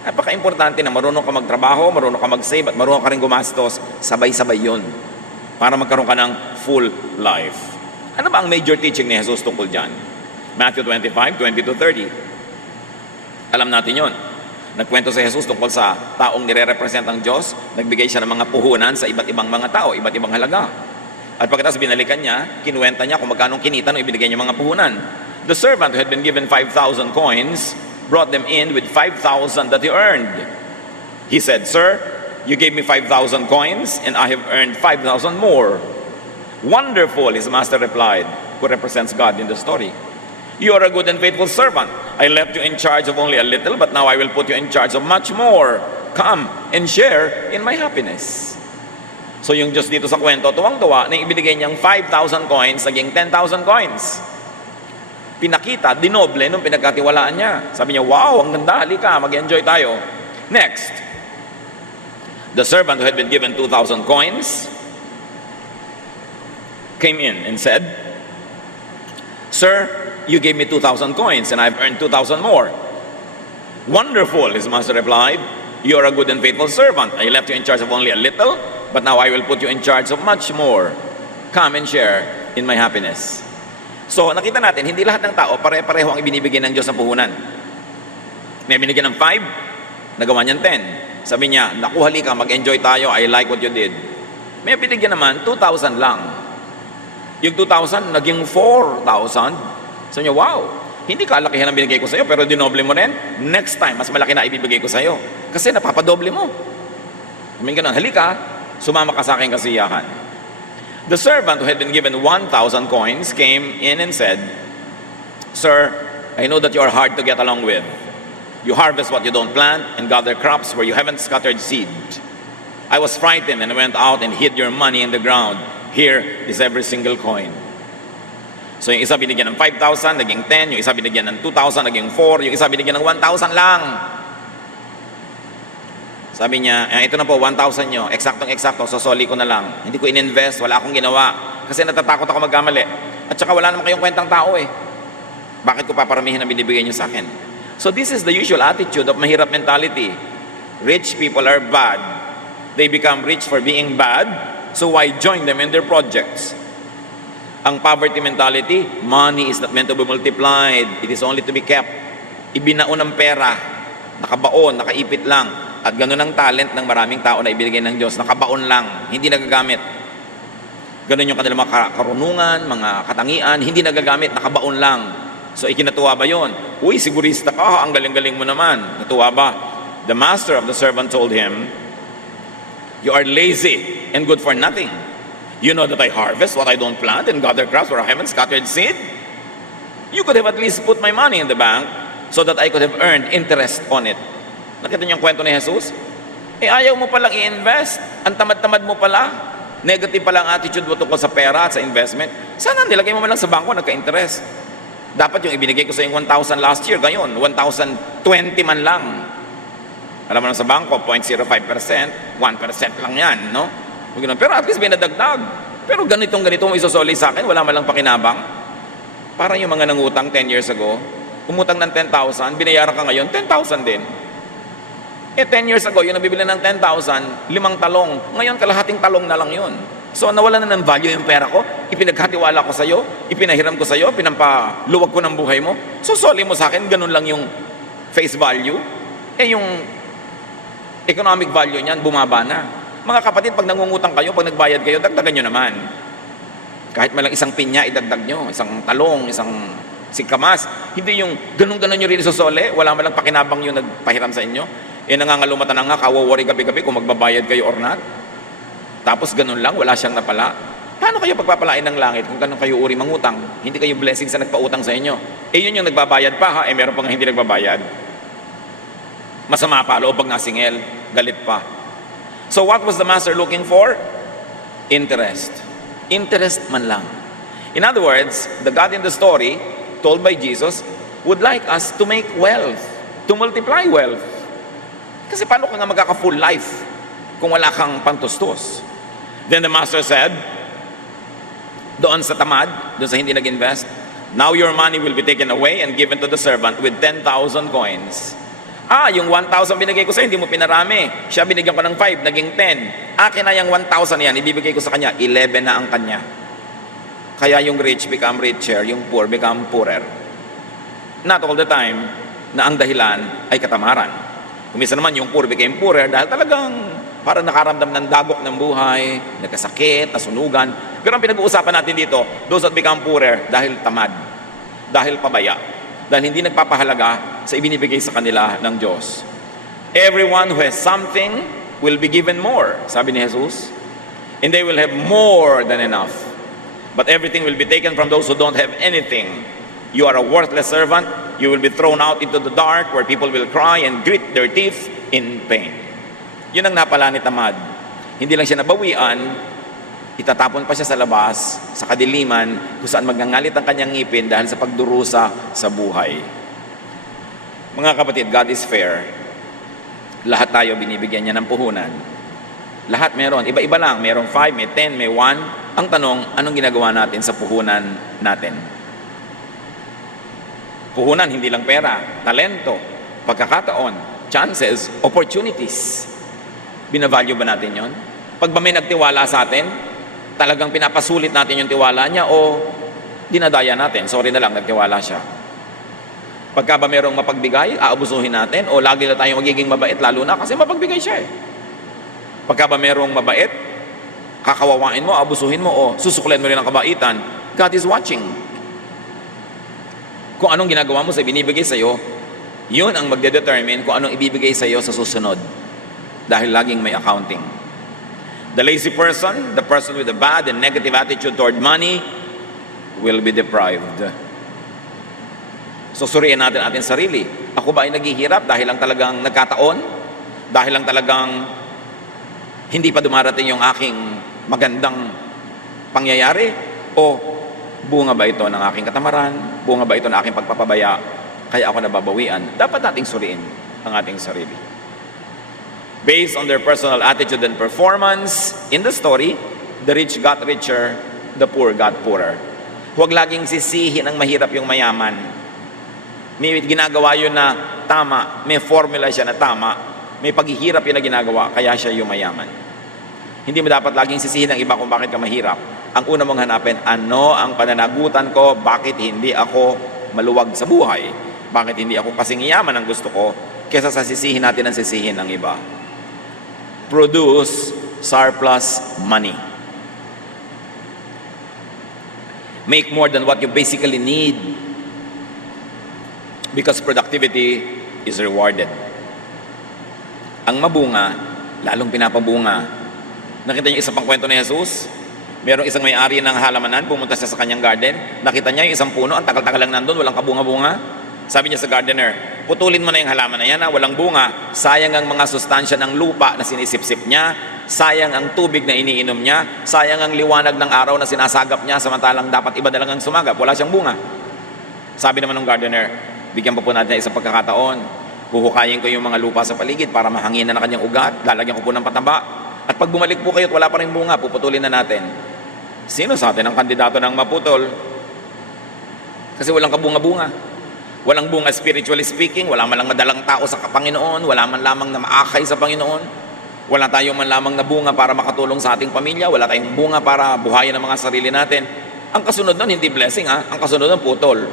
Napaka-importante na marunong ka magtrabaho, marunong ka mag-save, at marunong ka rin gumastos. Sabay-sabay yun para magkaroon ka ng full life. Ano ba ang major teaching ni Jesus tungkol dyan? Matthew 25:20-30. Alam natin yon. Nagkwento si Jesus tungkol sa taong nire-represent ang Diyos. Nagbigay siya ng mga puhunan sa iba't ibang mga tao, iba't ibang halaga. At pagkatapos binalikan niya, kinuwenta niya kung magkano kinita nung ibinigay niya mga puhunan. The servant who had been given 5,000 coins brought them in with 5,000 that he earned. He said, "Sir, you gave me 5,000 coins and I have earned 5,000 more." "Wonderful," his master replied, who represents God in the story. "You are a good and faithful servant. I left you in charge of only a little, but now I will put you in charge of much more. Come and share in my happiness." So yung Diyos dito sa kwento, tuwang-tuwa na ibinigay niyang 5,000 coins, naging 10,000 coins. pinakita, dinoble nung pinagkatiwalaan niya. Sabi niya, wow, ang ganda, halika, mag-enjoy tayo. Next, the servant who had been given 2,000 coins came in and said, Sir, you gave me 2,000 coins and I've earned 2,000 more. Wonderful, his master replied. You are a good and faithful servant. I left you in charge of only a little, but now I will put you in charge of much more. Come and share in my happiness. So, nakita natin, hindi lahat ng tao pare-pareho ang ibinibigay ng Diyos sa puhunan. May binigyan ng 5, nagawa niyan 10. Sabi niya, naku, halika, mag-enjoy tayo, I like what you did. May binigyan naman, 2,000 lang. Yung 2,000, naging 4,000. Sabi niya, wow, hindi kalakihan ang binigay ko sa'yo, pero dinoble mo rin. Next time, mas malaki na ibibigay ko sa'yo. Kasi napapadoble mo. Sabi ganun, halika, sumama ka sa aking kasiyahan. The servant who had been given 1,000 coins came in and said, Sir, I know that you are hard to get along with. You harvest what you don't plant and gather crops where you haven't scattered seed. I was frightened and went out and hid your money in the ground. Here is every single coin. So yung isa binigyan ng 5,000, naging 10. Yung isa binigyan ng 2,000, naging 4. Yung isa binigyan ng 1,000 lang. Sabi niya, ito na po, 1,000 nyo. Eksaktong-eksakto, sosoli ko na lang. Hindi ko in-invest, wala akong ginawa. Kasi natatakot ako magkamali. At saka wala naman kayong kwentang tao eh. Bakit ko paparamihin ang binibigay nyo sa akin? So this is the usual attitude of mahirap mentality. Rich people are bad. They become rich for being bad. So why join them in their projects? Ang poverty mentality, money is not meant to be multiplied. It is only to be kept. Ibinaon ng pera, nakabaon, nakaipit lang. At ganun ang talent ng maraming tao na ibigay ng Diyos, nakabaon lang, hindi nagagamit. Ganun yung kanilang mga karunungan, mga katangian, hindi nagagamit, nakabaon lang. So ikinatuwa ba yun? Uy, sigurista ka, ang galing-galing mo naman. Natuwa ba? The master of the servant told him, You are lazy and good for nothing. You know that I harvest what I don't plant and gather crops where I haven't scattered seed? You could have at least put my money in the bank so that I could have earned interest on it. Nakita niyo yung kwento ni Jesus? Ayaw mo palang i-invest. Ang tamad-tamad mo pala. Negative pala ang attitude mo tungkol sa pera at sa investment. Sana nilagay mo man lang sa bangko, nagka-interest. Dapat yung ibinigay ko sa yung 1,000 last year, ngayon, 1,020 man lang. Alam mo lang sa bangko, 0.05%, 1% lang yan, no? Pero at least may nadagdag. Pero ganito mo isosoli sa akin, wala man lang pakinabang. Parang yung mga nangutang 10 years ago, umutang ng 10,000, binayaran ka ngayon, 10,000 din. 10 years ago, yung nabibili ng 10,000, 5 talong. Ngayon, kalahating talong na lang yun. So, nawala na ng value yung pera ko, ipinaghatiwala ko sa'yo, ipinahiram ko sa'yo, pinampaluwag ko ng buhay mo. So, soli mo sa akin, ganun lang yung face value. Yung economic value niyan, bumaba na. Mga kapatid, pag nangungutang kayo, pag nagbayad kayo, dagdagan nyo naman. Kahit malang isang pinya, idagdag nyo. Isang talong, isang singkamas. Hindi yung ganun-ganun nyo rin isusole, wala malang pakinabang yung nagpahiram sa inyo. Nangangalumatan na nga, kawawari gabi-gabi kung magbabayad kayo or not. Tapos ganun lang, wala siyang napala. Paano kayo pagpapalain ng langit kung ganun kayo uri mangutang? Hindi kayo blessing sa nagpautang sa inyo. Yun yung nagbabayad pa ha, meron pa nga hindi nagbabayad. Masama pa, loob pag nasingil, galit pa. So what was the master looking for? Interest. Interest man lang. In other words, the God in the story, told by Jesus, would like us to make wealth, to multiply wealth. Kasi paano ka nga magkaka-full life kung wala kang pantustos? Then the master said, doon sa tamad, doon sa hindi nag-invest, now your money will be taken away and given to the servant with 10,000 coins. Yung 1,000 binigay ko sa hindi mo pinarami. Siya binigyan ko ng 5, naging 10. Akin na yung 1,000 yan, ibibigay ko sa kanya, 11 na ang kanya. Kaya yung rich become richer, yung poor become poorer. Not all the time na ang dahilan ay katamaran. Kumisa naman yung poor became poorer dahil talagang parang nakaramdam ng dagok ng buhay, nagkasakit, nasunugan. Pero ang pinag-uusapan natin dito, those that become poorer dahil tamad, dahil pabaya, dahil hindi nagpapahalaga sa ibinibigay sa kanila ng Diyos. Everyone who has something will be given more, sabi ni Jesus. And they will have more than enough. But everything will be taken from those who don't have anything. You are a worthless servant. You will be thrown out into the dark where people will cry and grit their teeth in pain. Yun ang napala ni tamad. Hindi lang siya nabawian, itatapon pa siya sa labas, sa kadiliman, kung saan magngangalit ang kanyang ngipin dahil sa pagdurusa sa buhay. Mga kapatid, God is fair. Lahat tayo binibigyan niya ng puhunan. Lahat meron. Iba-iba lang. Merong 5, may 10, may 1. Ang tanong, anong ginagawa natin sa puhunan natin? Puhunan, hindi lang pera. Talento, pagkakataon, chances, opportunities. Binavalue ba natin yon? Pag ba may nagtiwala sa atin, talagang pinapasulit natin yung tiwala niya o dinadaya natin? Sorry na lang, nagtiwala siya. Pagka ba merong mapagbigay, aabusuhin natin o lagi na tayong magiging mabait, lalo na kasi mapagbigay siya eh. Pagka ba merong mabait, kakawawain mo, aabusuhin mo o susuklain mo rin ang kabaitan, God is watching. Kung anong ginagawa mo sa binibigay sa'yo, yun ang magdedetermine kung anong ibibigay sa'yo sa susunod. Dahil laging may accounting. The lazy person, the person with a bad and negative attitude toward money, will be deprived. So suriin natin ating sarili. Ako ba ay naghihirap dahil lang talagang nagkataon? Dahil lang talagang hindi pa dumarating yung aking magandang pangyayari? O bunga ba ito ng aking katamaran? Bunga ba ito ng aking pagpapabaya? Kaya ako nababawian? Dapat nating suriin ang ating sarili. Based on their personal attitude and performance, in the story, the rich got richer, the poor got poorer. Huwag laging sisihin ang mahirap yung mayaman. May ginagawa yun na tama, may formula siya na tama, may paghihirap yun na ginagawa, kaya siya yung mayaman. Hindi mo dapat laging sisihin ang iba kung bakit ka mahirap. Ang una mong hanapin, ano ang pananagutan ko, bakit hindi ako maluwag sa buhay? Bakit hindi ako kasing yaman ang gusto ko, kesa sa sisihin natin ang sisihin ng iba. Produce surplus money. Make more than what you basically need, because productivity is rewarded. Ang mabunga, lalong pinapabunga. Nakita niyo isa pang kwento ni Jesus? Merong isang may-ari ng halamanan, pumunta siya sa kanyang garden, nakita niya yung isang puno, ang tagal-tagal lang nandun, walang kabunga-bunga. Sabi niya sa gardener, putulin mo na yung halaman na yan, walang bunga. Sayang ang mga sustansya ng lupa na sinisip-sip niya, sayang ang tubig na iniinom niya, sayang ang liwanag ng araw na sinasagap niya, samantalang dapat iba na lang ang sumagap, wala siyang bunga. Sabi naman ng gardener, bigyan pa po natin ng isang pagkakataon, huhukayin ko yung mga lupa sa paligid para mahanginan na kanyang ugat, lalagyan ko po ng pataba, at pag bumalik po kayo at wala pa rin bunga, puputulin na natin. Sino sa atin ang kandidato ng maputol? Kasi walang kabunga-bunga. Walang bunga spiritually speaking, wala man lang madalang tao sa Panginoon, wala man lamang na maakay sa Panginoon, wala tayong man lamang na bunga para makatulong sa ating pamilya, wala tayong bunga para buhayin ang mga sarili natin. Ang kasunod nun, hindi blessing ang kasunod nun, putol.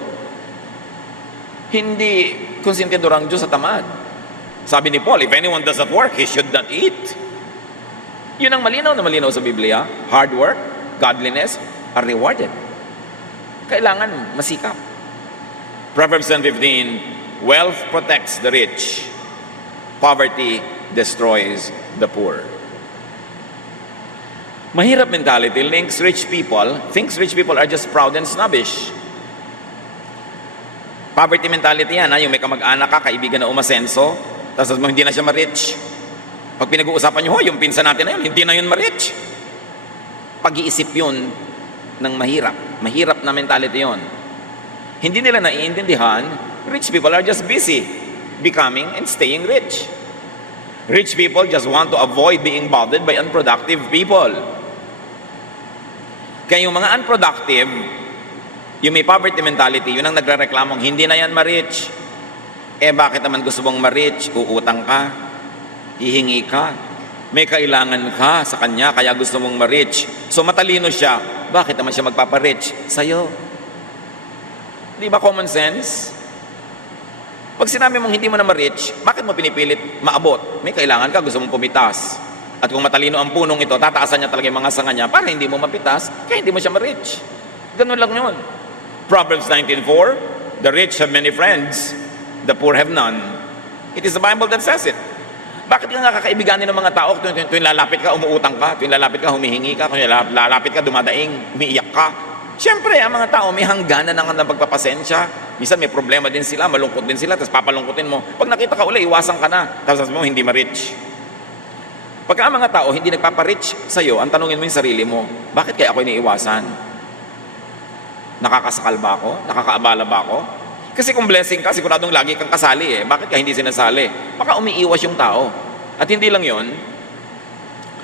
Hindi konsentidor ang Diyos sa tamad. Sabi ni Paul, if anyone does not work, he should not eat. Yun ang malinaw na malinaw sa Biblia. Hard work, godliness are rewarded. Kailangan masikap. Proverbs 10:15, wealth protects the rich, poverty destroys the poor. Mahirap mentality thinks rich people are just proud and snobbish. Poverty mentality yan, yung may kamag-anak ka, kaibigan na umasenso, tapos hindi na siya ma-rich. Pag pinag-uusapan nyo, yung pinsan natin na yun, hindi na yun ma-rich. Pag-iisip yun ng mahirap. Mahirap na mentality yun. Hindi nila naiintindihan, rich people are just busy becoming and staying rich. Rich people just want to avoid being bothered by unproductive people. Kaya yung mga unproductive, yung may poverty mentality, yun ang nagre-reklamong, hindi na yan ma-rich. Bakit naman gusto mong ma-rich? Uutang ka, hihingi ka, may kailangan ka sa kanya, kaya gusto mong ma-rich. So matalino siya, bakit naman siya magpapa-rich? Sa'yo. Di ba common sense? Pag sinabi mong hindi mo na ma-rich, bakit mo pinipilit maabot? May kailangan ka, gusto mong pumitas. At kung matalino ang punong ito, tataasan niya talaga yung mga sanga niya para hindi mo mapitas, kaya hindi mo siya ma-rich. Ganun lang yun. Proverbs 19:4, the rich have many friends, the poor have none. It is the Bible that says it. Bakit ka nga kakaibiganin ng mga tao? Tuwing lalapit ka, umuutang ka. Tuwing lalapit ka, humihingi ka. Tuwing lalapit ka, dumadaing, umiiyak ka. Siyempre, ang mga tao may hangganan ng pagpapasensya. Minsan may problema din sila, malungkot din sila, tapos papalungkutin mo. Pag nakita ka uli, iwasan ka na. Tapos sabi mo, hindi ma-rich. Pagka ang mga tao hindi nagpaparich sa'yo, ang tanungin mo yung sarili mo, bakit kaya ako iniiwasan? Nakakasakal ba ako? Nakakaabala ba ako? Kasi kung blessing ka, siguradong lagi kang kasali eh. Bakit ka hindi sinasali? Baka umiiwas yung tao. At hindi lang yon,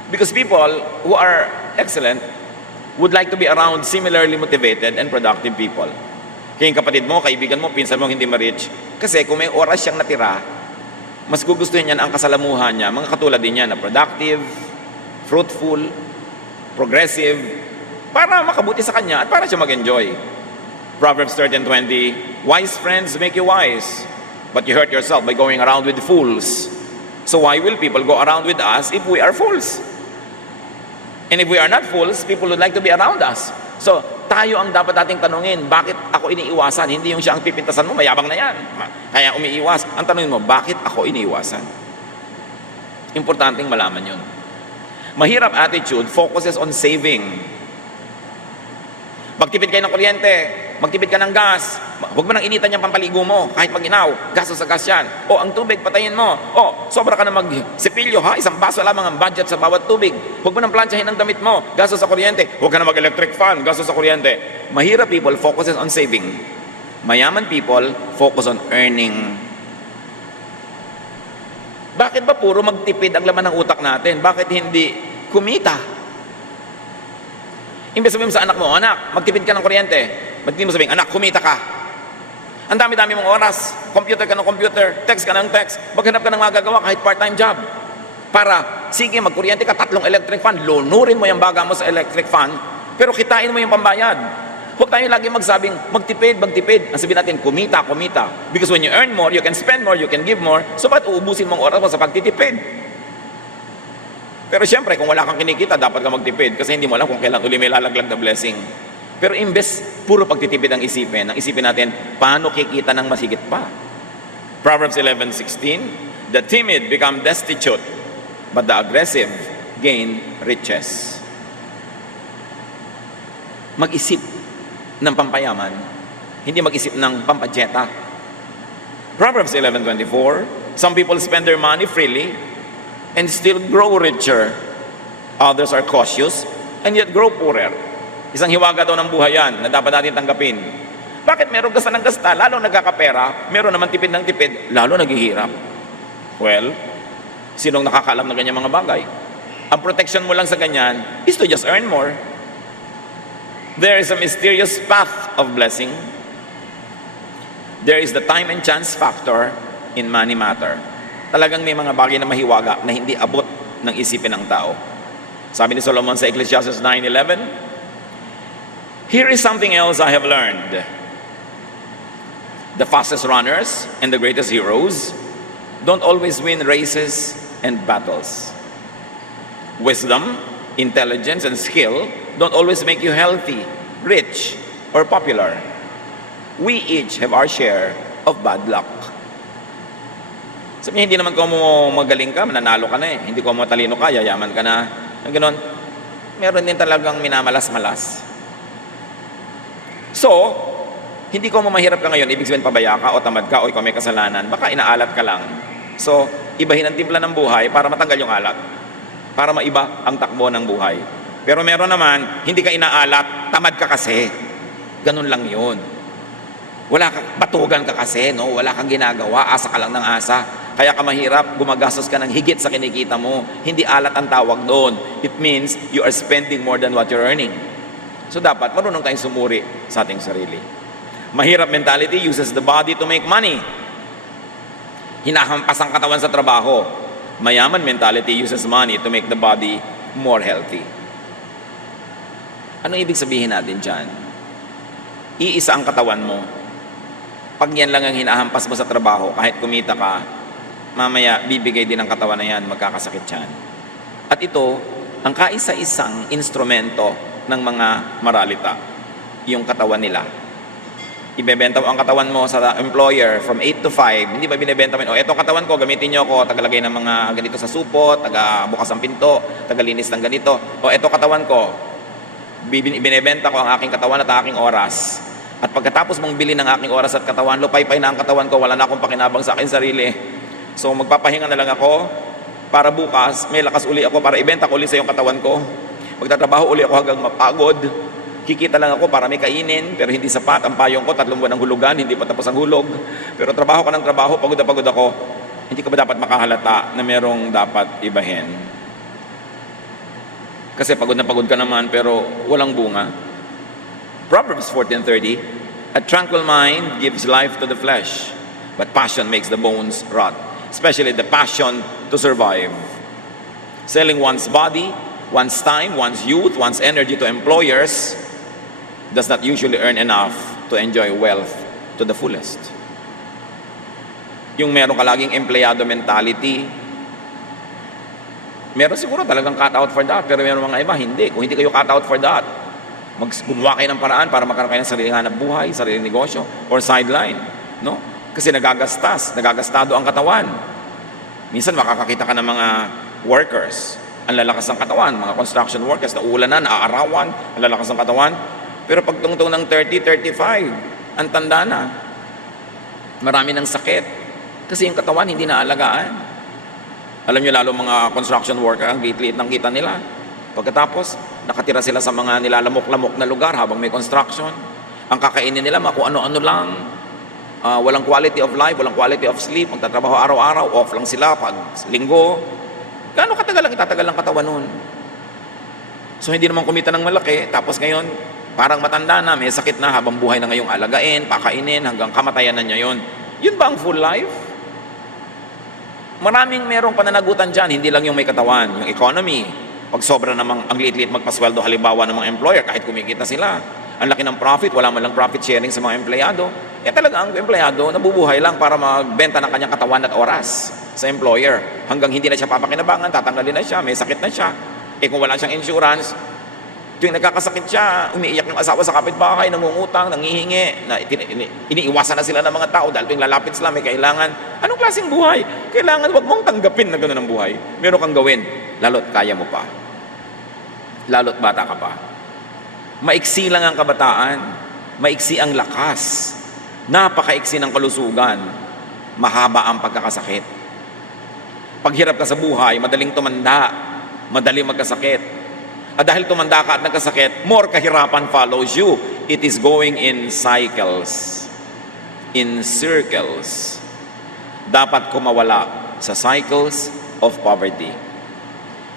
because people who are excellent would like to be around similarly motivated and productive people. Kaya yung kapatid mo, kaibigan mo, pinsan mo hindi ma-reach. Kasi kung may oras siyang natira, mas gugustuhin niya ang kasalamuhan niya, mga katulad din niya na productive, fruitful, progressive, para makabuti sa kanya at para siya mag-enjoy. Proverbs 13:20, wise friends make you wise, but you hurt yourself by going around with fools. So why will people go around with us if we are fools? And if we are not fools, people would like to be around us. So, tayo ang dapat nating tanungin, bakit ako iniiwasan? Hindi yung siya ang pipintasan mo, mayabang na yan. Kaya umiiwas. Ang tanungin mo, bakit ako iniiwasan? Importanteng malaman yun. Mahirap attitude focuses on saving. Magtipid kayo ng kuryente, magtipid ka ng gas, huwag mo nang initan yung pampaligo mo, kahit mag-inaw, gasto sa gas yan. O, ang tubig, patayin mo. O, sobra ka na magsipilyo, ha? Isang baso lamang ang budget sa bawat tubig. Huwag mo nang plansyahin ang damit mo, gasto sa kuryente. Huwag ka na mag-electric fan, gasto sa kuryente. Mahirap people focuses on saving. Mayaman people focus on earning. Bakit ba puro magtipid ang laman ng utak natin? Bakit hindi kumita? Imbes sabihin mo sa anak mo, anak, magtipid ka ng kuryente. Ba't hindi mo sabihin, anak, kumita ka. Ang dami-dami mong oras. Computer ka ng computer, text ka ng text. Maghanap ka ng magagawa kahit part-time job. Para, sige, magkuryente ka, 3 electric fan. Lunurin mo yung baga mo sa electric fan, pero kitain mo yung pambayad. Huwag tayo lagi magsabing, magtipid, magtipid. Ang sabihin natin, kumita, kumita. Because when you earn more, you can spend more, you can give more. So, ba't uubusin mong oras mo sa pagtitipid? Pero siyempre, kung wala kang kinikita, dapat ka magtipid kasi hindi mo alam kung kailan uli may lalaglag na blessing. Pero imbes puro pagtitipid ang isipin natin, paano kikita ng masigit pa? Proverbs 11:16, the timid become destitute, but the aggressive gain riches. Mag-isip ng pampayaman, hindi mag-isip ng pampadyeta. Proverbs 11:24, some people spend their money freely and still grow richer. Others are cautious and yet grow poorer. Isang hiwaga daw ng buhay yan na dapat natin tanggapin. Bakit meron gasta ng gasta, lalo nagkakapera, meron naman tipid ng tipid, lalo naghihirap? Well, sinong nakakaalam ng ganyan mga bagay? Ang protection mo lang sa ganyan is to just earn more. There is a mysterious path of blessing. There is the time and chance factor in money matter. Talagang may mga bagay na mahiwaga na hindi abot ng isipin ng tao. Sabi ni Solomon sa Ecclesiastes 9:11, here is something else I have learned. The fastest runners and the greatest heroes don't always win races and battles. Wisdom, intelligence, and skill don't always make you healthy, rich, or popular. We each have our share of bad luck. Sabi niya, hindi naman ko mo magaling ka, mananalo ka na eh. Hindi ko mo matalino ka, yayaman ka na. Ang gano'n, meron din talagang minamalas-malas. So, hindi ko mo mahirap ka ngayon, ibig sabihin pabaya ka o tamad ka o ikaw may kasalanan, baka inaalat ka lang. So, ibahin ang timpla ng buhay para matanggal yung alat. Para maiba ang takbo ng buhay. Pero meron naman, hindi ka inaalat, tamad ka kasi. Ganun lang yun. Wala ka, batugan ka kasi, no? Wala kang ginagawa, asa ka lang ng asa. Kaya ka mahirap, gumagastos ka ng higit sa kinikita mo. Hindi alat ang tawag doon. It means you are spending more than what you're earning. So dapat marunong tayong sumuri sa ating sarili. Mahirap mentality uses the body to make money. Hinahampas ang katawan sa trabaho. Mayaman mentality uses money to make the body more healthy. Ano ibig sabihin natin dyan? Iisa ang katawan mo. Pag yan lang ang hinahampas mo sa trabaho, kahit kumita ka, mamaya bibigay din ang katawan na yan, magkakasakit yan. At ito, ang kaisa-isang instrumento ng mga maralita, yung katawan nila. Ibebenta mo ang katawan mo sa employer from 8 to 5, hindi ba binibenta mo, etong katawan ko, gamitin nyo ako, tagalagay ng mga ganito sa supot, taga-bukas ng pinto, tagalinis ng ganito, etong katawan ko, binibenta ko ang aking katawan at aking oras. At pagkatapos mong bilhin ng aking oras at katawan, lupay-pay na ang katawan ko, wala na akong pakinabang sa aking sarili. So magpapahinga na lang ako, para bukas may lakas uli ako para ibenta ko uli sa yung katawan ko. Magtatrabaho uli ako hanggang mapagod. Kikita lang ako para may kainin, pero hindi sapat. Ang payong ko, 3 buwan ng hulugan, hindi pa tapos ang hulog. Pero trabaho ka ng trabaho, pagod na pagod ako. Hindi ka ba dapat makahalata na merong dapat ibahin? Kasi pagod na pagod ka naman, pero walang bunga. Proverbs 14:30, a tranquil mind gives life to the flesh, but passion makes the bones rot. Especially the passion to survive. Selling one's body, one's time, one's youth, one's energy to employers does not usually earn enough to enjoy wealth to the fullest. Yung meron ka laging empleyado mentality, meron siguro talagang cut out for that, pero meron mga iba, hindi. Kung hindi kayo cut out for that, gumawa kayo ng paraan para magkaroon kayo ng sariling hanap buhay, sariling negosyo, or sideline. No? Kasi nagagastado ang katawan. Minsan makakakita ka ng mga workers, ang lalakas ng katawan, mga construction workers, nauulanan, naaarawan, ang lalakas ng katawan. Pero pag tungtong ng 30, 35, ang tanda na. Marami ng sakit. Kasi yung katawan hindi naalagaan. Alam nyo lalo mga construction worker, ang liit-liit ng kita nila. Pagkatapos, nakatira sila sa mga nilalamok-lamok na lugar habang may construction. Ang kakainin nila, kung ano-ano lang. Walang quality of life, walang quality of sleep. Magtatrabaho araw-araw, off lang sila pag linggo. Gaano katagal lang itatagal ng katawan nun? So hindi naman kumita ng malaki, tapos ngayon, parang matanda na, may sakit na habang buhay na ngayong alagain, pakainin, hanggang kamatayan na niya yun. Yun ba ang full life? Maraming merong pananagutan dyan, hindi lang yung may katawan, yung economy. Pag sobra namang ang liit-liit magpasweldo halimbawa ng mga employer, kahit kumikita sila, ang laki ng profit, wala man lang profit sharing sa mga empleyado. Talaga ang empleyado, nabubuhay lang para magbenta ng kanyang katawan at oras sa employer. Hanggang hindi na siya papakinabangan, tatanggalin na siya, may sakit na siya. Kung wala siyang insurance, tuwing nagkakasakit siya, umiiyak yung asawa sa kapitbahay, nangungutang, nangihingi, iniiwasan na sila ng mga tao dahil tuwing lalapit sila, may kailangan. Anong klaseng buhay? Kailangan wag mong tanggapin na gano'n ang buhay. Meron kang gawin, lalo't kaya mo pa. Lalo't bata ka pa. Maiksi lang ang kabataan, maiksi ang lakas, napakaiksi ng kalusugan, mahaba ang pagkakasakit. Paghirap ka sa buhay, madaling tumanda, madaling magkasakit. At dahil tumanda ka at nagkasakit, more kahirapan follows you. It is going in cycles, in circles. Dapat kumawala sa cycles of poverty.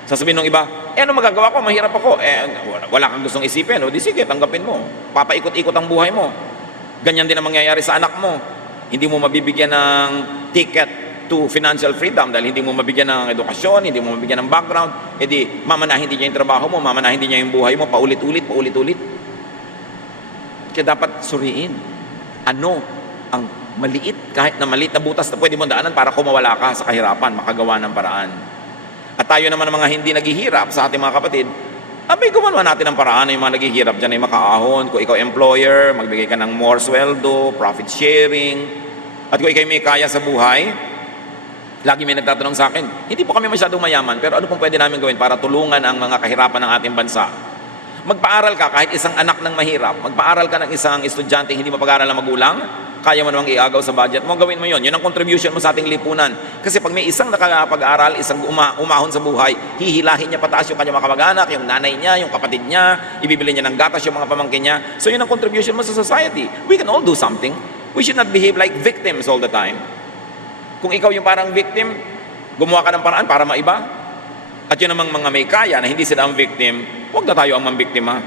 Sasabihin ng iba, ano magagawa ko? Mahirap ako. Wala kang gustong isipin. O di sige, tanggapin mo. Papaikot-ikot ang buhay mo. Ganyan din ang mangyayari sa anak mo. Hindi mo mabibigyan ng ticket to financial freedom dahil hindi mo mabigyan ng edukasyon, hindi mo mabigyan ng background, mamanahin din niya yung trabaho mo, mamanahin din niya yung buhay mo, paulit-ulit. Kaya dapat suriin. Ano ang maliit, kahit na maliit na butas na pwede mo daanan para kumawala ka sa kahirapan, makagawa ng paraan. At tayo naman ang mga hindi naghihirap sa ating mga kapatid, gumawa natin ang paraan na yung mga naghihirap dyan ay makaahon. Kung ikaw employer, magbigay ka ng more sweldo, profit sharing. At kung ikaw may kaya sa buhay, lagi may nagtatanong sa akin, hindi po kami masyadong mayaman, pero ano pong pwede namin gawin para tulungan ang mga kahirapan ng ating bansa? Magpaaral ka kahit isang anak ng mahirap, magpaaral ka ng isang estudyante hindi mapag-aral ng magulang, kaya mo namang iagaw sa budget mo, gawin mo yun. Yun ang contribution mo sa ating lipunan. Kasi pag may isang nakakapag-aral, isang umahon sa buhay, hihilahin niya pataas yung kanyang mga kamag-anak, yung nanay niya, yung kapatid niya, ibibili niya ng gatas yung mga pamangkin niya. So yun ang contribution mo sa society. We can all do something. We should not behave like victims all the time. Kung ikaw yung parang victim, gumawa ka ng paraan para maiba. At yun namang mga may kaya na hindi sila ang victim, huwag na tayo ang mambiktima.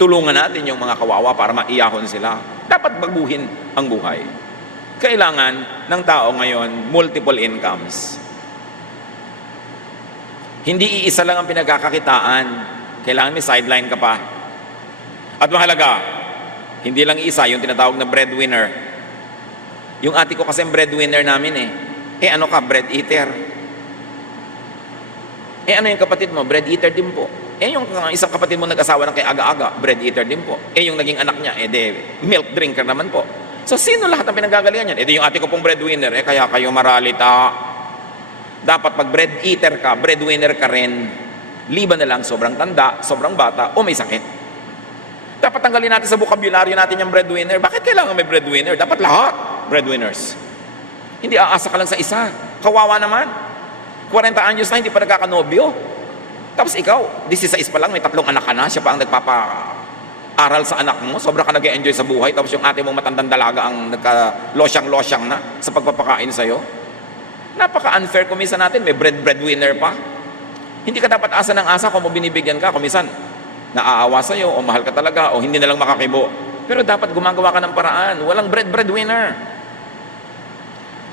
Tulungan natin yung mga kawawa para maiyahon sila. Dapat baguhin ang buhay. Kailangan ng tao ngayon, multiple incomes. Hindi iisa lang ang pinagkakakitaan. Kailangan may sideline ka pa. At mahalaga, hindi lang isa, yung tinatawag na breadwinner. Yung ate ko kasi breadwinner namin ano ka, bread eater. Ano yung kapatid mo? Bread eater din po. Yung isang kapatid mo nag-asawa ng kay aga-aga, bread eater din po. Yung naging anak niya, milk drinker naman po. So sino lahat ang pinanggagalingan yan? Yung ate ko pong breadwinner, kaya kayo maralita. Dapat pag bread eater ka, breadwinner ka rin. Liban na lang sobrang tanda, sobrang bata, o may sakit. Dapat tanggalin natin sa bokabularyo natin yung breadwinner. Bakit kailangan may breadwinner? Dapat lahat breadwinners. Hindi aasa ka lang sa isa. Kawawa naman. 40 anyos na, hindi pa nagkakanobyo. Tapos ikaw, 16 pa lang, may 3 anak ka na, siya pa ang nagpapa-aral sa anak mo, sobra ka nag-enjoy sa buhay, tapos yung ate mong matandang dalaga ang nagka-losyang-losyang na sa pagpapakain sa'yo. Napaka-unfair kung minsan natin, may breadwinner pa. Hindi ka dapat asa ng asa kung mo binibigyan ka, kung minsan naaawa sa'yo, o mahal ka talaga, o hindi na lang makakibo. Pero dapat gumagawa ka ng paraan, walang breadwinner.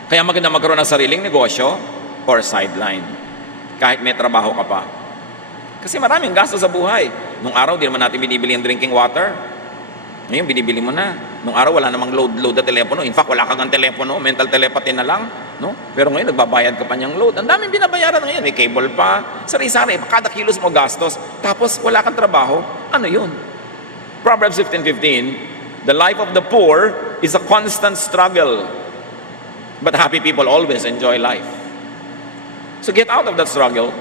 Kaya maganda magkaroon ng sariling negosyo or sideline, kahit may trabaho ka pa. Kasi maraming gasto sa buhay. Nung araw, di naman natin binibili yung drinking water. Ngayon, binibili mo na. Nung araw, wala namang load na telepono. In fact, wala kang ang telepono, mental telepathy na lang. No? Pero ngayon, nagbabayad ka pa niyang load. Ang daming binabayaran ngayon. May cable pa. Sari-sari, kada kilos mo gastos. Tapos, wala kang trabaho. Ano yun? Proverbs 15:15, the life of the poor is a constant struggle, but happy people always enjoy life. So get out of that struggle.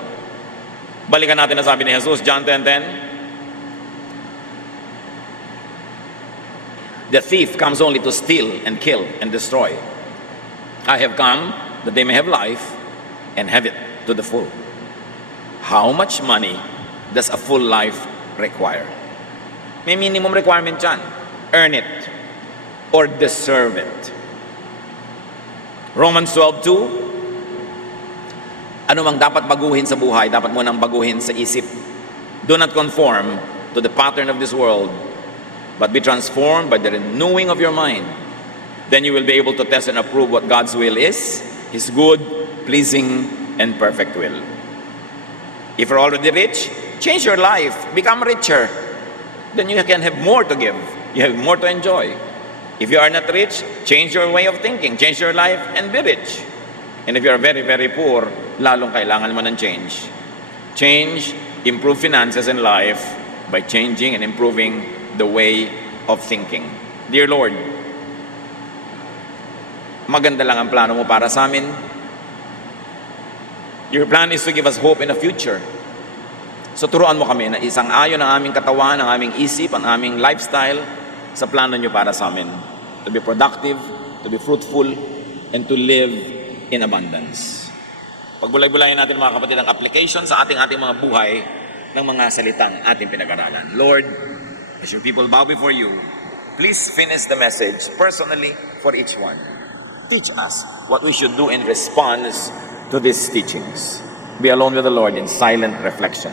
Balikan natin na sabi ni Jesus, John 10:10. The thief comes only to steal and kill and destroy. I have come that they may have life and have it to the full. How much money does a full life require? May minimum requirement dyan. Earn it or deserve it. Romans 12:2. Ano mang dapat baguhin sa buhay, dapat mo nang baguhin sa isip. Do not conform to the pattern of this world, but be transformed by the renewing of your mind. Then you will be able to test and approve what God's will is, His good, pleasing, and perfect will. If you're already rich, change your life, become richer. Then you can have more to give. You have more to enjoy. If you are not rich, change your way of thinking, change your life, and be rich. And if you are very, very poor, lalong kailangan mo ng change. Change, improve finances and life by changing and improving the way of thinking. Dear Lord, maganda lang ang plano mo para sa amin. Your plan is to give us hope in the future. So turuan mo kami na isang ayon ang aming katawan, ang aming isip, ang aming lifestyle sa plano nyo para sa amin. To be productive, to be fruitful, and to live in abundance. Pagbulay-bulayan natin mga kapatid ang application sa ating mga buhay ng mga salitang ating pinag-aralan. Lord, as your people bow before you, please finish the message personally for each one. Teach us what we should do in response to these teachings. Be alone with the Lord in silent reflection.